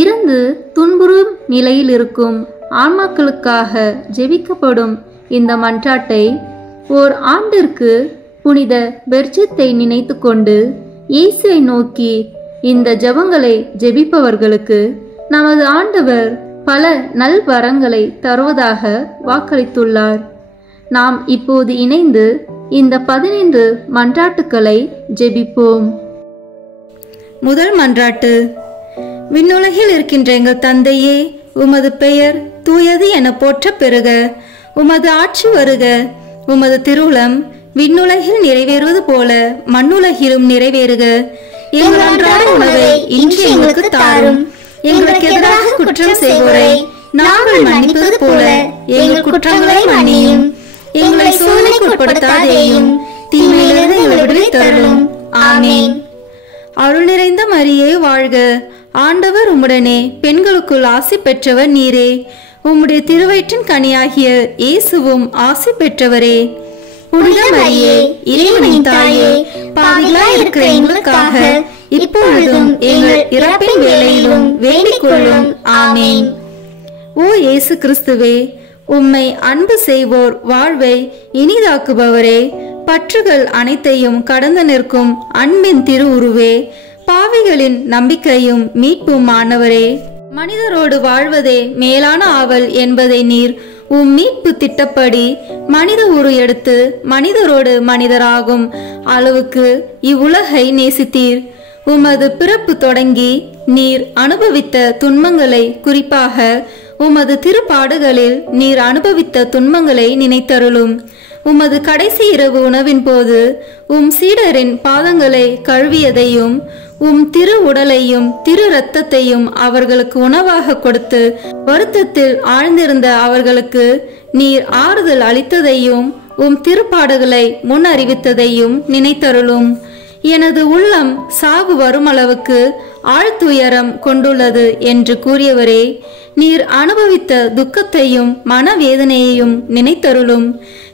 இறந்து துன்புறும் நிலையில் இருக்கும் ஆன்மாக்களுக்காக ஜெபிக்கப்படும் இந்த மன்றாட்டை ஓர் ஆண்டிற்கு புனித பெர்ஜித்தை நினைத்து கொண்டு இயேசுவை நோக்கி இந்த ஜெபங்களை ஜெபிப்பவர்களுக்கு நமது ஆண்டவர் பல நல்வரங்களை தருவதாக வாக்களித்துள்ளார். நாம் இப்போது இணைந்து இந்த 15 மன்றாட்டுக்களை ஜெபிப்போம். முதல் மன்றாட்டு. விண்ணுலகில் இருக்கின்ற எங்கள் தந்தையே, உமது பெயர் தூயது என போற்ற பெறுக. உமது ஆட்சி வருக. உமது திருவுளம் விண்ணுலகில் நிறைவேறுவது போல மண்ணுலகிலும் நிறைவேறுக. எங்கள் அன்றாட உணவை இன்று எங்களுக்கு தாரும். எங்களுக்கு எதிராக குற்றம் செய்வோரை நாங்கள் மன்னிப்பது போல எங்கள் குற்றங்களை மன்னியும். எங்களை சோதனைக்கு உட்படுத்தாதேயும், தீமையிலிருந்து எங்களை விடுவித்தருளும். ஆமேன். அருள் நிறைந்த மரியே வாழ்க. ஆண்டவர் உம்முடனே, பெண்களுக்குள் ஆசி பெற்றவர் நீரே. உம்முடைய திருவயிற்றின் கனியாகிய இயேசுவும் ஆசி பெற்றவரே. புனித மரியே, இறைவனின் தாயே, பாவிகளாய் இருக்கிற எங்களுக்காக இப்பொழுதும் எங்கள் இறப்பின் வேளையிலும் வேண்டிக் கொள்ளும். ஆமேன். ஓ இயேசு கிறிஸ்துவே, உம்மை அன்பு செய்வோர் வாழ்வை இனிதாக்குபவரே, பற்றுகள் அனைத்தையும் கடந்து நிற்கும் அன்பின் திருவுருவே, பாவிகளின் நம்பிக்கையும் மீட்பும் ஆனவரே, மனிதரோடு வாழ்வதே மேலான ஆவல் என்பதை நீர் உம் மீட்பு திட்டப்படி மனித உரு எடுத்து மனிதரோடு மனிதராகும் அளவுக்கு இவ்வுலகை நேசித்தீர். உமது பிறப்பு தொடங்கி நீர் அனுபவித்த துன்பங்களை, குறிப்பாக உமது திருப்பாடுகளில் நீர் அனுபவித்த துன்பங்களை நினைத்தருளும். உமது கடைசி இரவு உணவின் போது உம் சீடரின் பாதங்களை கழுவியதையும் உம் திரு உடலையும் திரு இரத்தத்தையும் அவர்களுக்கு உணவாக கொடுத்து வருத்தத்தில் ஆழ்ந்திருந்த அவர்களுக்கு நீர் ஆறுதல் அளித்ததையும் உம் திருப்பாடுகளை முன் அறிவித்ததையும் நினைத்தருளும். எனது உள்ளம் சாவு வருமளவுக்கு ஆழ்துயரம் கொண்டுள்ளது என்று கூறியவரே, நீர் அனுபவித்த துக்கத்தையும் மனவேதனையையும் நினைத்தருளும்.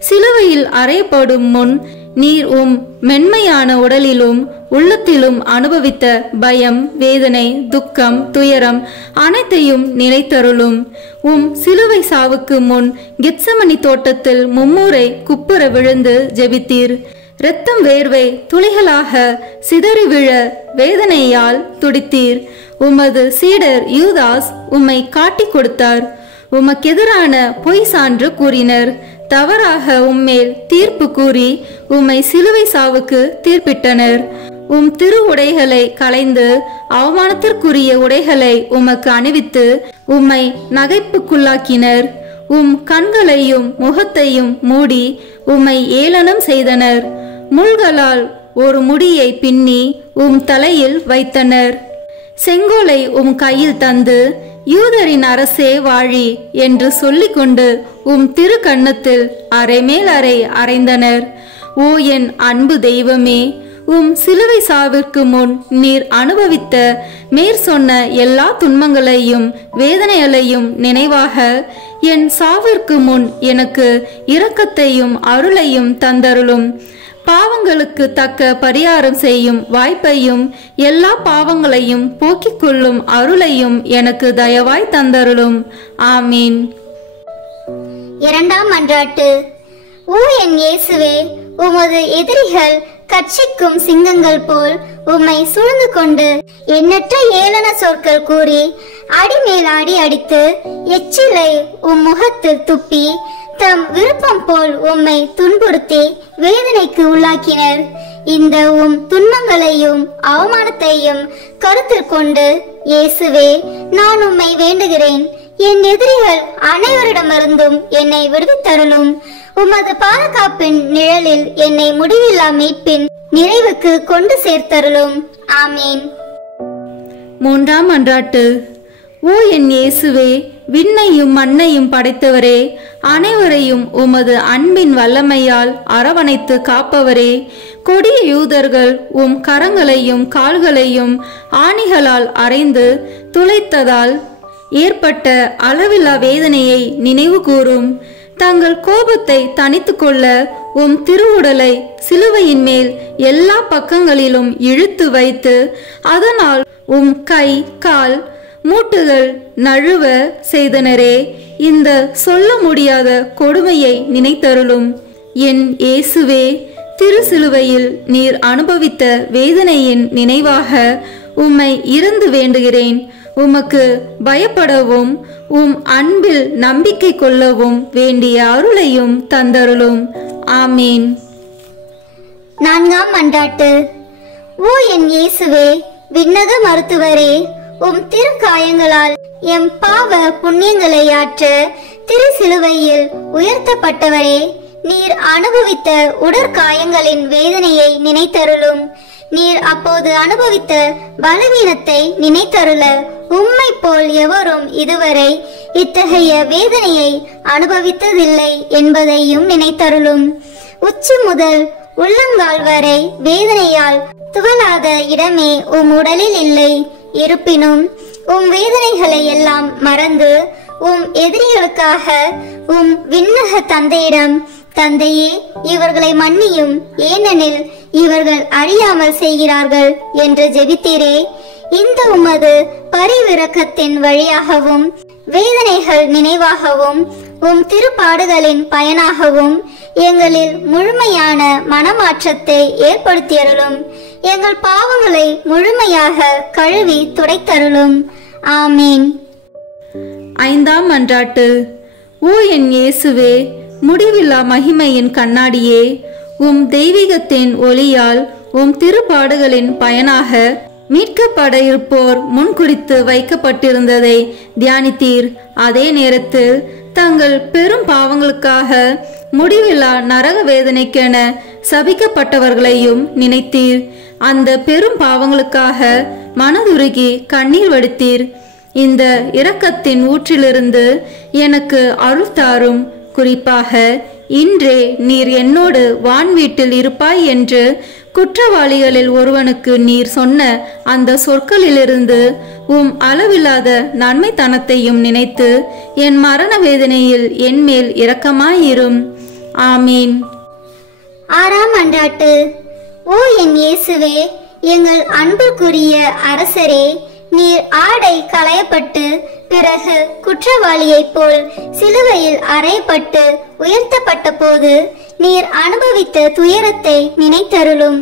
சிலுவையில் அறையப்படும் முன் நீர் உம் மென்மையான உடலிலும் உள்ளத்திலும் அனுபவித்த பயம், வேதனை, துக்கம், துயரம் அனைத்தையும் நினைத்தருளும். உம் சிலுவை சாவுக்கு முன் கெத்சமனி தோட்டத்தில் மும்முறை குப்புற விழுந்து ஜெபித்தீர். இரத்தம் வேர்வை துளிகளாக சிதறி விழ வேதனையால் துடித்தீர். உமது சீடர் யூதாஸ் உம்மை காட்டி கொடுத்தார். உமக்கெதிரான பொய் சான்று கூறினர். தவறாக உம்மேல் தீர்ப்பு கூறி உம்மை சிலுவை சாவுக்கு தீர்ப்பிட்டனர். உம் திரு உடைகளை களைந்து அவமானத்திற்குரிய உடைகளை உமக்கு அணிவித்து உம்மை நகைப்புக்குள்ளாக்கினர். உம் கண்களையும் முகத்தையும் மூடி உம்மை ஏளனம் செய்தனர். முள்களால் ஒரு முடியை பின்னி உம் தலையில் வைத்தனர். செங்கோலை உம் கையில் தந்து யூதரின் அரசே வாழி என்று சொல்லிக்கொண்டு உம் திரு கன்னத்தில் அரை மேல் அறை அறைந்தனர். ஓ என் அன்பு தெய்வமே, உம் சிலுவை சாவிற்கு முன் நீர் அனுபவித்த மேற் சொன்ன எல்லா துன்பங்களையும் வேதனைகளையும் நினைவாக என் சாவிற்கு முன் எனக்கு இரக்கத்தையும் அருளையும் தந்தருளும். பாவங்களுக்கு தக்க பரிகாரம் செய்யும் வாய்ப்பையும் எல்லா பாவங்களையும் போக்கிக் கொள்ளும் அருளையும் எனக்கு தயவாய் தந்தருளும். ஆமீன். இரண்டாம் மன்றாட்டு. ஓ என் இயேசுவே, உமது எதிரிகள் கட்சிக்கும் சிங்கங்கள் போல் உம்மை சூழ்ந்து கொண்டு எண்ணற்ற ஏளன சொற்கள் கூறி அடிமேல் அடி அடித்து எச்சிலை முகத்தில் துப்பி தம் விருப்பம் போல் உம்மை துன்புறுத்தி வேதனைக்கு உள்ளாக்கினர். இந்த துன்பங்களையும் அவமானத்தையும் கருத்தில் கொண்டு இயேசுவே, நான் உம்மை வேண்டுகிறேன். என் எதிரிகள் அனைவரிடமிருந்தும் என்னை விடுவித்தருளும். உமது பாதுகாப்பின் நிழலில் என்னை முடிவில்லா மீட்பின் நிறைவுக்கு கொண்டு சேர்த்தருளும். ஆமீன். மூன்றாம் மன்றாட்டு. ஓ என் இயேசுவே, விண்ணையும் மண்ணையும் படைத்தவரே, அனைவரையும் உமது அன்பின் வல்லமையால் அரவணைத்து காப்பவரே, கொடிய யூதர்கள் கரங்களையும் கால்களையும் ஆணிகளால் அறைந்து துளைத்ததால் ஏற்பட்ட அளவில்லா வேதனையை நினைவு கூறும். தங்கள் கோபத்தை தணித்து கொள்ள திருவுடலை சிலுவையின் மேல் எல்லா பக்கங்களிலும் இழுத்து வைத்து அதனால் கை கால் மூட்டுகள் நழுவ செய்தனரே, இந்த சொல்ல முடியாத கொடுமையை நினைத்தருளும். என் இயேசுவே, திருசிலுவையில் நீர் அனுபவித்த வேதனையின் நினைவாக உம்மை இருந்து வேண்டுகிறேன். உமக்கு பயப்படவும் அன்பில் நம்பிக்கை கொள்ளவும் வேண்டிய அருளையும் தந்தருளும். ஆமீன். நான்காம் மன்றாட்டு. ஓ என் இயேசுவே, விண்ணக மருத்துவரே, திருக்காயங்களால் எம் பாவ புண்ணியங்களை ஆற்ற திருசிலுவையில் உயர்த்தப்பட்டவரே, நீர் அனுபவித்த உடற்காயங்களின் வேதனையை நினைத்தருளும். நீர் அப்போது அனுபவித்த பலவீனத்தை நினைத்தருள உம்மை போல் எவரும் இதுவரை இத்தகைய வேதனையை அனுபவித்ததில்லை என்பதையும் நினைத்தருளும். உச்சி முதல் உள்ளங்கால் வரை வேதனையால் துவளாத இடமே உடலில் இல்லை. இருப்பினும் வேதனைகளை எல்லாம் மறந்து எதிரிகளுக்காக விண்ணக தந்தையிடம், தந்தையே, இவர்களை மன்னியும், ஏனெனில் இவர்கள் அறியாமல் செய்கிறார்கள் என்று ஜெபித்தீரே. இந்த உமது பரிவிரக்கத்தின் வழியாகவும் வேதனைகள் நினைவாகவும் திருப்பாடுகளின் பயனாகவும் எங்களில் முழுமையான மனமாற்றத்தை ஏற்படுத்தியருளும். எங்கள் பாவங்களை முழுமையாக கழுவி துடைத்தருளும். ஆமீன். ஐந்தாம் மன்றாட்டு. ஓ என் இயேசுவே, முடிவில்லா மகிமையின் கண்ணாடியே, தெய்வீகத்தின் ஒளியால் திருப்பாடுகளின் பயனாக மீட்கப்பட இருப்போர் முன்குறித்து வைக்கப்பட்டிருந்ததை தியானித்தீர். அதே நேரத்தில் தங்கள் பெரும் பாவங்களுக்காக முடிவில்லா நரக வேதனைக்கென சபிக்கப்பட்டவர்களையும் நினைத்தீர். அந்த பெரும் பாவங்களுக்காக மனதுருகி கண்ணீர் வடித்தீர். இந்த இரக்கத்தின் ஊற்றிலிருந்து எனக்கு அருள் தாரும். குறிப்பாக இன்றே நீர் என்னோடு வான் வீட்டில் இருப்பாய் என்று குற்றவாளிகளில் ஒருவனுக்கு நீர் சொன்ன அந்த சொற்களிலிருந்து அளவில்லாத நன்மைத்தனத்தையும் நினைத்து என் மரண வேதனையில் என் மேல் இரக்கமாயிரும். ஆமீன். ஆறாம் மன்றாட்டு. ஓ என் இயேசுவே, எங்கள் அன்புக்குரிய அரசரே, நீர் ஆடை களையப்பட்டு பிறகு குற்றவாளியைப் போல் சிலுவையில் அறையப்பட்டு உயர்த்தப்பட்ட போது நீர் அனுபவித்த துயரத்தை நினைத்தருளும்.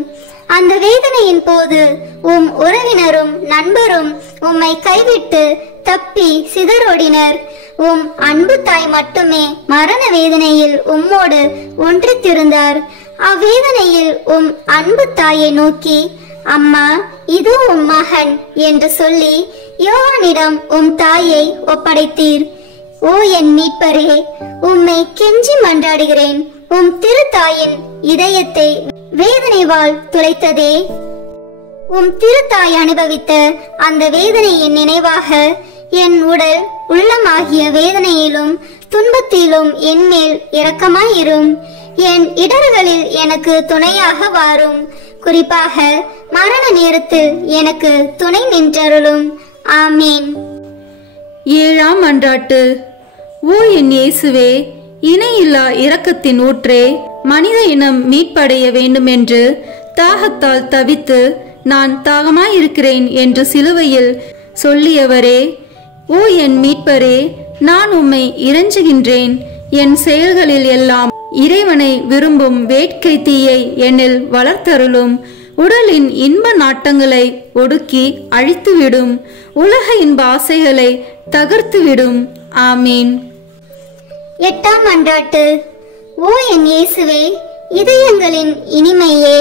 அந்த வேதனையின் போது உறவினரும் நண்பரும் உம்மை கைவிட்டு தப்பி சிதறோடினர். அன்பு தாய் மட்டுமே மரண வேதனையில் உம்மோடு ஒன்றித்திருந்தார். அவ்வேதனையில் அன்பு தாயை நோக்கி, அம்மா, இது மகன் என்று சொல்லி யோவானிடம் தாயை ஒப்படைத்தீர். ஓ என் மீட்பரே, உம்மை கெஞ்சி மன்றாடுகிறேன். திருத்தாயின் இதயத்தை வேதனைவால் துளைத்ததே. திருத்தாய் அனுபவித்த அந்த வேதனையின் நினைவாக என் உடல் உள்ளமாகிய வேதனையிலும் துன்பத்திலும் என் மேல் இரக்கமாயிரும். என் இடர்களில் எனக்கு துணையாக வாரும். குறிப்பாக மரண நேரத்தில் எனக்கு துணை நின்றருளும். ஆமீன். ஏழாம் மன்றாட்டு. ஓ என் இயேசுவே, இணையில்லா இரக்கத்தின் ஊற்றே, மனித இனம் மீட்படைய வேண்டுமென்று தாகத்தால் தவித்து நான் தாகமாயிருக்கிறேன் என்று சிலுவையில் சொல்லியவரே, ஓ என் மீட்பரே, நான் உம்மை இறைஞ்சுகின்றேன். என் செயல்களில் எல்லாம் இறைவனை விரும்பும் வேட்கை தீயை என்னில் வளர்த்தருளும். உடலின் இன்ப நாட்டங்களை ஒடுக்கி அழித்துவிடும். உலக இன்ப ஆசைகளை தகர்த்துவிடும். ஆமீன். 8ஆம் மன்றாட்டு. ஓ என் இயேசுவே, இதயங்களின் இனிமையே,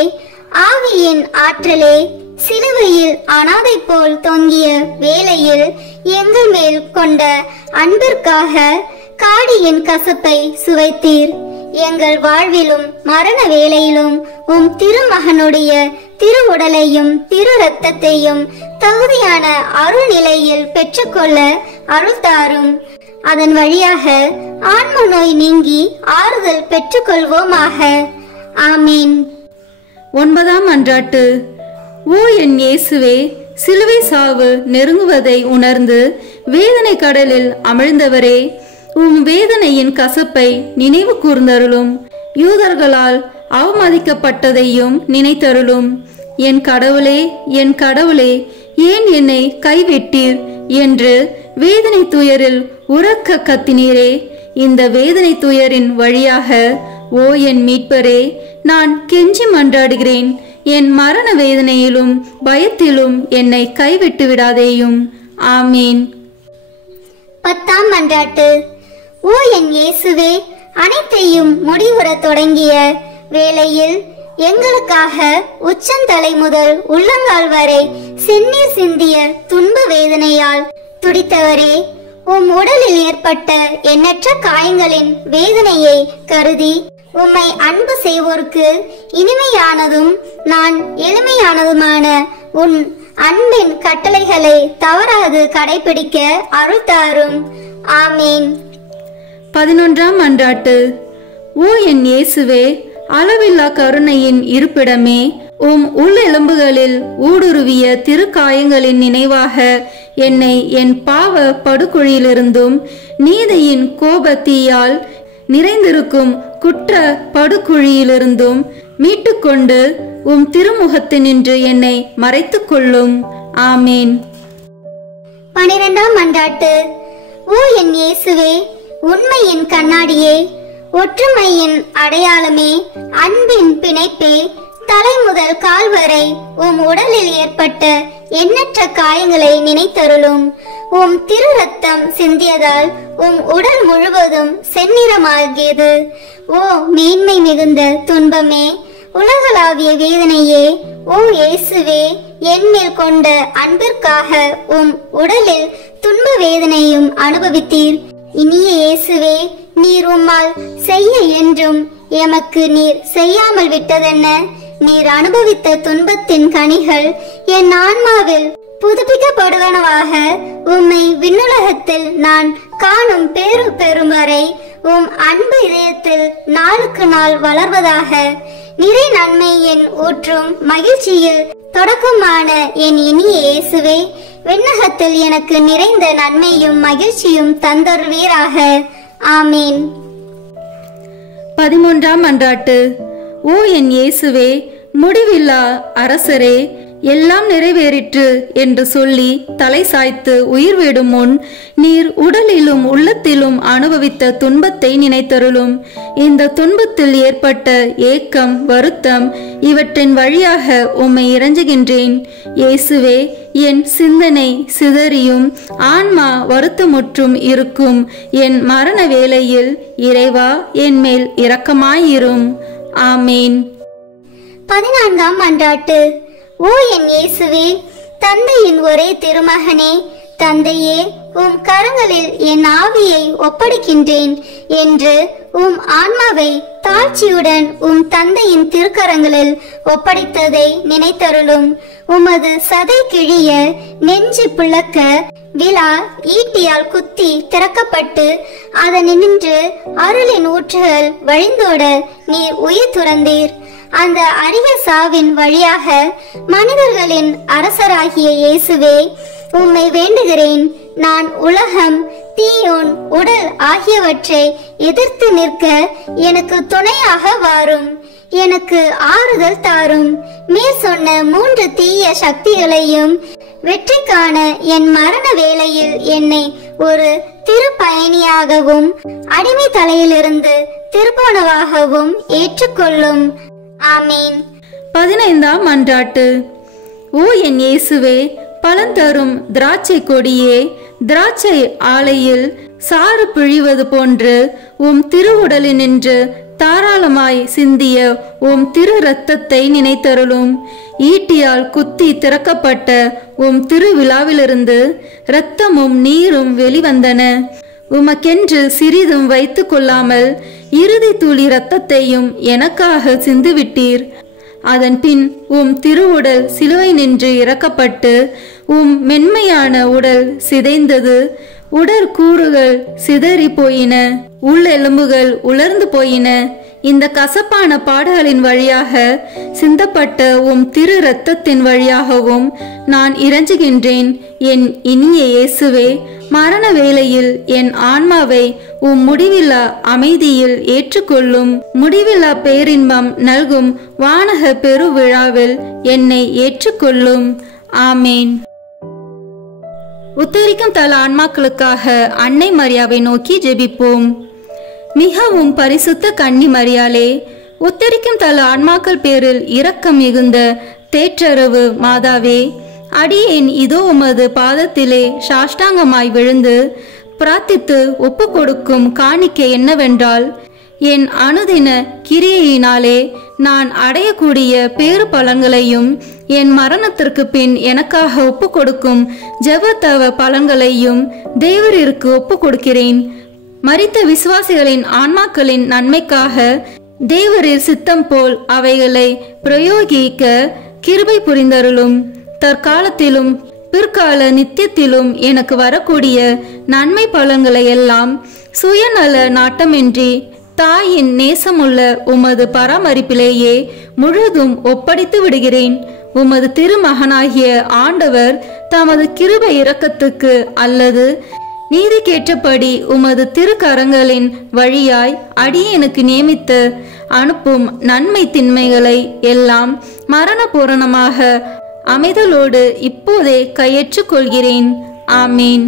ஆவியின் ஆற்றலே, சிலுவையில் அனாதை போல் தொங்கிய வேளையில் எங்கள் மேல் கொண்ட அன்பிற்காக காடியின் கசப்பை சுவைத்தீர். எங்கள் வாழ்விலும் மரண வேளையிலும் உம் திருமகனுடைய திருவுடலையும் திரு இரத்தத்தையும் தகுதியான அருள் நிலையில் பெற்றுக்கொள்ள அருள் தாரும். அதன் வழியாக ஆன்ம நோய் நீங்கி ஆறுதல் பெற்றுக்கொள்வோமாக. ஆமீன். 9ஆம் மன்றாட்டு. ஓ என் இயேசுவே, சிலுவை சாவு நெருங்குவதை உணர்ந்து வேதனை கடலில் அமிழ்ந்தவரே, உம் வேதனையின் கசப்பை நினைவு கூர்ந்தருளும். யூதர்களால் அவமதிக்கப்பட்டதையும் நினைத்தருளும். என் கடவுளே, என் கடவுளே, ஏன் என்னை கைவிட்டீர் என்று வேதனை துயரில் உரக்க கத்தினீரே. இந்த வேதனை துயரின் வழியாக ஓ என் மீட்பரே, நான் கெஞ்சி மன்றாடுகிறேன். என் மரண வேதனையிலும் பயத்திலும் என்னை கைவிட்டு விடாதேயும். ஆமீன். 10ஆம் மன்றாட்டு. ஓ என் இயேசுவே, அனைத்தையும் முடிவுறத் தொடங்கிய வேளையில் எங்களுக்காக உச்சந்தலை முதல் உள்ளங்கால் வரை செந்நீர் சிந்திய துன்ப வேதனையால் துடித்தவரே, உம் உடலில் ஏற்பட்ட எண்ணற்ற காயங்களின் வேதனையை கருதி உம்மை அன்பு செய்வோர்க்கு இனிமையானதும் நான் எளிமையானதுமான உன் அன்பின் கட்டளைகளை தவறாது கடைபிடிக்க அருள் தாரும். ஆமீன். 11ஆம் மன்றாட்டு. ஓ என் இயேசுவே, அளவில்லா கருணையின் இருப்பிடமே, உம் உள்ளெலும்புகளில் ஊடுருவிய திருக்காயங்களின் நினைவாக என்னை என் பாவ படுகுழியிலிருந்தும் நீதியின் கோபத்தீயால் நிறைந்திருக்கும் குற்ற படுகுழியிலிருந்தும் மீட்டுக்கொண்டு உம் திருமுகத்தினின்று என்னை மறைத்துக் கொள்ளும். ஆமீன். 12ஆம் மன்றாட்டு. ஓ என் இயேசுவே, உண்மையின் கண்ணாடியே, ஒற்றுமையின் அடையாளமே, அன்பின் பிணைப்பே, தலை முதல் கால் வரை உம் உடலில் ஏற்பட்ட எண்ணற்ற காயங்களை நினைத்தருளும். உம் திரு ரத்தம் சிந்தியதால் உம் உடல் முழுவதும் செந்நிறமாகியது. ஓ மேன்மை மிகுந்த துன்பமே, உலகளாவிய வேதனையே, ஓ இயேசுவே, என்மேல் கொண்ட அன்பிற்காக உம் உடலில் துன்ப வேதனையும் அனுபவித்தீர். இனிய இயேசுவே, நீர் உம்மால் செய்ய என்றும் எமக்கு நீர் செய்யாமல் விட்டதென்ன? நீர் அனுபவித்த துன்பத்தின் கனிகள் என் ஆன்மாவில் புதுப்பிக்கப்படுவனவாக உம்மை விண்ணுலகத்தில் நான் காணும் பேரு பெறும் வரை உம் அன்பு இதயத்தில் நாளுக்கு நாள் வளர்வதாக. நிறை நன்மை என் ஊற்றும் மகிழ்ச்சியில் தொடக்கமான என் இனிய இயேசுவே, விண்ணகத்தில் எனக்கு நிறைந்த நன்மையும் மகிழ்ச்சியும் தந்தருவீராக. ஆமீன். 13ஆம் மன்றாட்டு. ஓ என் இயேசுவே, முடிவில்லா அரசரே, எல்லாம் நிறைவேறிற்று என்று சொல்லி தலை சாய்த்து உயிர் விடும் முன் நீர் உடலிலும் உள்ளத்திலும் அனுபவித்த துன்பத்தை நினைத்தருளும். இந்த துன்பத்தில் ஏற்பட்ட ஏக்கம், வருத்தம் இவற்றின் வழியாக உம்மை இறைஞ்சுகின்றேன். இயேசுவே, என் சிந்தனை சிதறியும் ஆன்மா வருத்தமுற்றும் இருக்கும் என் மரண வேளையில் இறைவா, என் மேல் இரக்கமாயிரும். ஆமீன். 14ஆம் மன்றாட்டு. ஓ என் இயேசுவே, தந்தையின் ஒரே திருமகனே, தந்தையே, உம் கரங்களில் என் ஆவியை ஒப்படைக்கின்றேன் என்று உம் ஆன்மாவை தாழ்ச்சியுடன் உம் தந்தையின் திருக்கரங்களில் ஒப்படைத்ததை நினைத்தருளும். உமது சதை கிழிய, நெஞ்சு பிளக்க, விழா ஈட்டியால் குத்தி திறக்கப்பட்டு அதனின்று அருளின் ஊற்றுகள் வழிந்தோட நீர் உயிர் துறந்தீர். அந்த அரிய சாவின் வழியாக மனிதர்களின் அரசராகிய இயேசுவே, உம்மை வேண்டுகிறேன். நான் உலகம், தீயோன், உடல் ஆகியவற்றை எதிர்த்து நிற்க எனக்கு துணையாக வாரும். எனக்கு ஆறுதல் தாரும். மேற் சொன்ன 3 தீய சக்திகளையும் வெற்றி காண என் மரண வேளையில் என்னை ஒரு திருப்பயணியாகவும் அடிமை தலையிலிருந்து திருப்போனவாகவும் ஏற்றுக்கொள்ளும். ஆமீன். 15ஆம் மன்றாட்டு. ஓ என் இயேசுவே, பலந்தரும் திராட்சை கொடியே, திராட்சை ஆலையில் சாறு பிழிவது போன்று உம் திருவுடலினின்று தாராளமாய் சிந்திய உம் திரு இரத்தத்தை நினைத்தருளும். ஈட்டியால் குத்தி திறக்கப்பட்ட உம் திருவிழாவிலிருந்து இரத்தமும் நீரும் வெளிவந்தன. உமக்கென்று சிறிதும் வைத்து கொள்ளாமல் இறுதி துளி இரத்தத்தையும் எனக்காக சிந்துவிட்டீர். அதன் பின் உம் திருவுடல் சிலுவை நின்று இறக்கப்பட்டு உம் மென்மையான உடல் சிதைந்தது. உடற்கூறுகள் சிதறி போயின, உள்ளெலும்புகள் உலர்ந்து போயின. இந்த கசப்பான பாடுகளின் வழியாக சிந்தப்பட்ட உம் திரு இரத்தத்தின் வழியாகவும் நான் இறைஞ்சுகின்றேன். என் இனிய இயேசுவே, மரண வேளையில் என் ஆன்மாவை உம் முடிவில்லா அமைதியில் ஏற்றுக்கொள்ளும். முடிவில்லா பேரின்பம் நல்கும் வானக பெருவிழாவில் என்னை ஏற்றுக்கொள்ளும். ஆமேன். உத்தரிக்கும் தல ஆன்மாக்களுக்காக அன்னை மரியாவை நோக்கி ஜெபிப்போம். மிகவும் பரிசுத்த கன்னி மரியாளே, உத்தரிக்கும் தல ஆன்மாக்கள் பேரில் இரக்கம் மிகுந்த தேற்றரவு மாதாவே, அடியேன் இதோ உமது பாதத்திலே சாஷ்டாங்கமாய் விழுந்து பிரார்த்தித்து ஒப்பு கொடுக்கும் காணிக்கை என்னவென்றால், என் அனுதின கிரியையினாலே நான் அடையக்கூடிய பேறு பலன்களையும் என் மரணத்திற்கு பின் எனக்காக ஒப்பு கொடுக்கும் ஜெபத்தவ பலன்களையும் தேவரிற்கு ஒப்பு கொடுக்கிறேன். மரித்த விசுவாசிகளின் ஆன்மாக்களின் நன்மைக்காக தேவரின் சித்தம் போல் அவைகளை பிரயோகிக்க கிருபை புரிந்தருளும். தற்காலத்திலும் பிற்கால நித்தியத்திலும் எனக்கு வரக்கூடிய நன்மை பலன்களை எல்லாம் சுயநல நாட்டமின்றி தாயின் நேசமுள்ள உமது பராமரிப்பிலேயே முழுதும் ஒப்படைத்து விடுகிறேன். உமது திருமகனாகிய ஆண்டவர் தமது கிருபை இரக்கத்துக்கு அல்லது நீதிக்கேற்றபடி உமது திருக்கரங்களின் வழியாய் அடியேனுக்கு நியமித்து அனுப்பும் நன்மை திண்மைகளை எல்லாம் மரண பூரணமாக அமைதலோடு இப்போதே கையேற்றுக் கொள்கிறேன். ஆமீன்.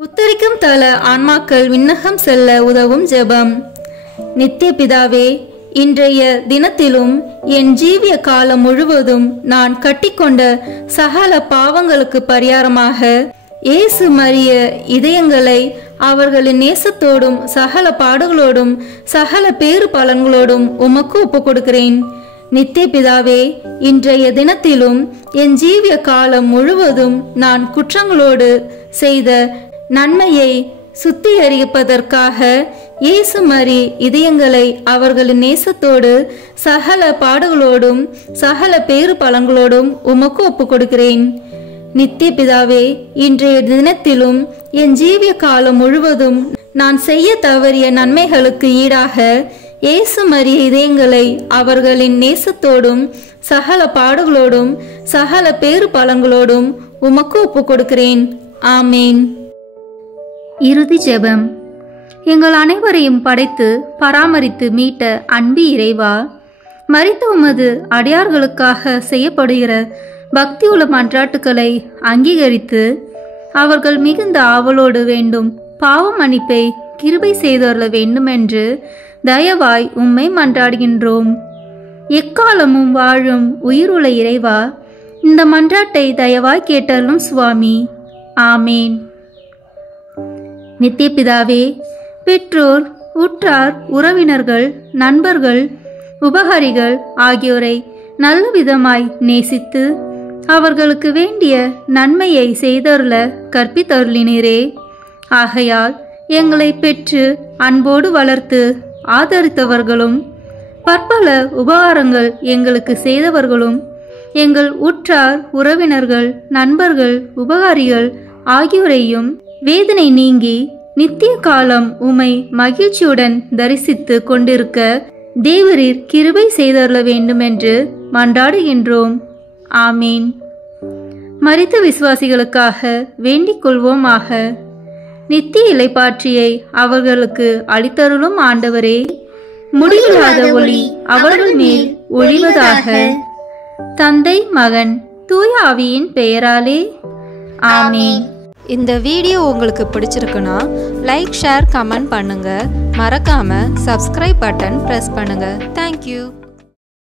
உத்தரிக்கும் தல ஆன்மாக்கள் விண்ணகம் செல்ல உதவும் ஜெபம். நித்திய பிதாவே, இன்றைய தினத்திலும் என் ஜீவிய காலம் முழுவதும் நான் கட்டிக்கொண்ட சகல பாவங்களுக்கு பரிகாரமாக இயேசு மரிய இதயங்களை அவர்களின் நேசத்தோடும் சகல பாடுகளோடும் சகல பேறு பலன்களோடும் உமக்கு ஒப்பு கொடுக்கிறேன். நித்திய பிதாவே, இன்றைய தினத்திலும் என் ஜீவிய காலம் முழுவதும் நான் குற்றங்களோடு செய்த நன்மையை சுத்திகரிப்பதற்காக இயேசு மரி இதயங்களை அவர்களின் நேசத்தோடு சகல பாடுகளோடும் சகல பேறு பலன்களோடும் உமக்கு ஒப்பு கொடுக்கிறேன். நித்திய பிதாவே, இன்றைய தினத்திலும் என் ஜீவிய காலம் முழுவதும் நான் செய்ய தவறிய நன்மைகளுக்கு ஈடாக இயேசு மரிய இதயங்களை அவர்களின் நேசத்தோடும் சகல பாடுகளோடும் சகல பேறு பலன்களோடும் உமக்கு ஒப்பு கொடுக்கிறேன். ஆமேன். இறுதி ஜெபம். எங்கள் அனைவரையும் படைத்து பராமரித்து மீட்ட அன்பு இறைவா, மரித்த உமது அடியார்களுக்காக செய்யப்படுகிற பக்தியுள்ள மன்றாட்டுக்களை அங்கீகரித்து அவர்கள் மிகுந்த ஆவலோடு வேண்டும் பாவ மன்னிப்பை கிருபை செய்தருள வேண்டுமென்று தயவாய் உம்மை மன்றாடுகின்றோம். எக்காலமும் வாழும் உயிருள்ள இறைவா, இந்த மன்றாட்டை தயவாய் கேட்டருளும் சுவாமி. ஆமேன். நித்திய பிதாவே, பெற்றோர், உற்றார், உறவினர்கள், நண்பர்கள், உபகாரிகள் ஆகியோரை நல்ல விதமாய் நேசித்து அவர்களுக்கு வேண்டிய நன்மையை செய்தருள கற்பித்தருளினீரே. ஆகையால் எங்களை பெற்று அன்போடு வளர்த்து ஆதரித்தவர்களும் பற்பல உபகாரங்கள் எங்களுக்கு செய்தவர்களும் எங்கள் உற்றார், உறவினர்கள், நண்பர்கள், உபகாரிகள் ஆகியோரையும் வேதனை நீங்கி நித்திய காலம் உமை மகிழ்ச்சியுடன் தரிசித்து கொண்டிருக்க தேவரீர் கிருபை செய்தருள வேண்டுமென்று மன்றாடுகின்றோம். ஆமீன். மரித்த விசுவாசிகளுக்காக வேண்டிக் கொள்வோமாக. நித்திய இலைப்பாற்றியை அவர்களுக்கு அளித்தருளும் ஆண்டவரே, முடிவில்லாத ஒளி அவர்கள் மேல் ஒளிவதாக. தந்தை, மகன், தூய ஆவியின் பெயராலே ஆமென். இந்த வீடியோ உங்களுக்கு பிடிச்சிருக்குன்னா லைக், ஷேர், கமெண்ட் பண்ணுங்க. மறக்காம சப்ஸ்கிரைப் பட்டன் பிரஸ் பண்ணுங்க. தேங்க்யூ.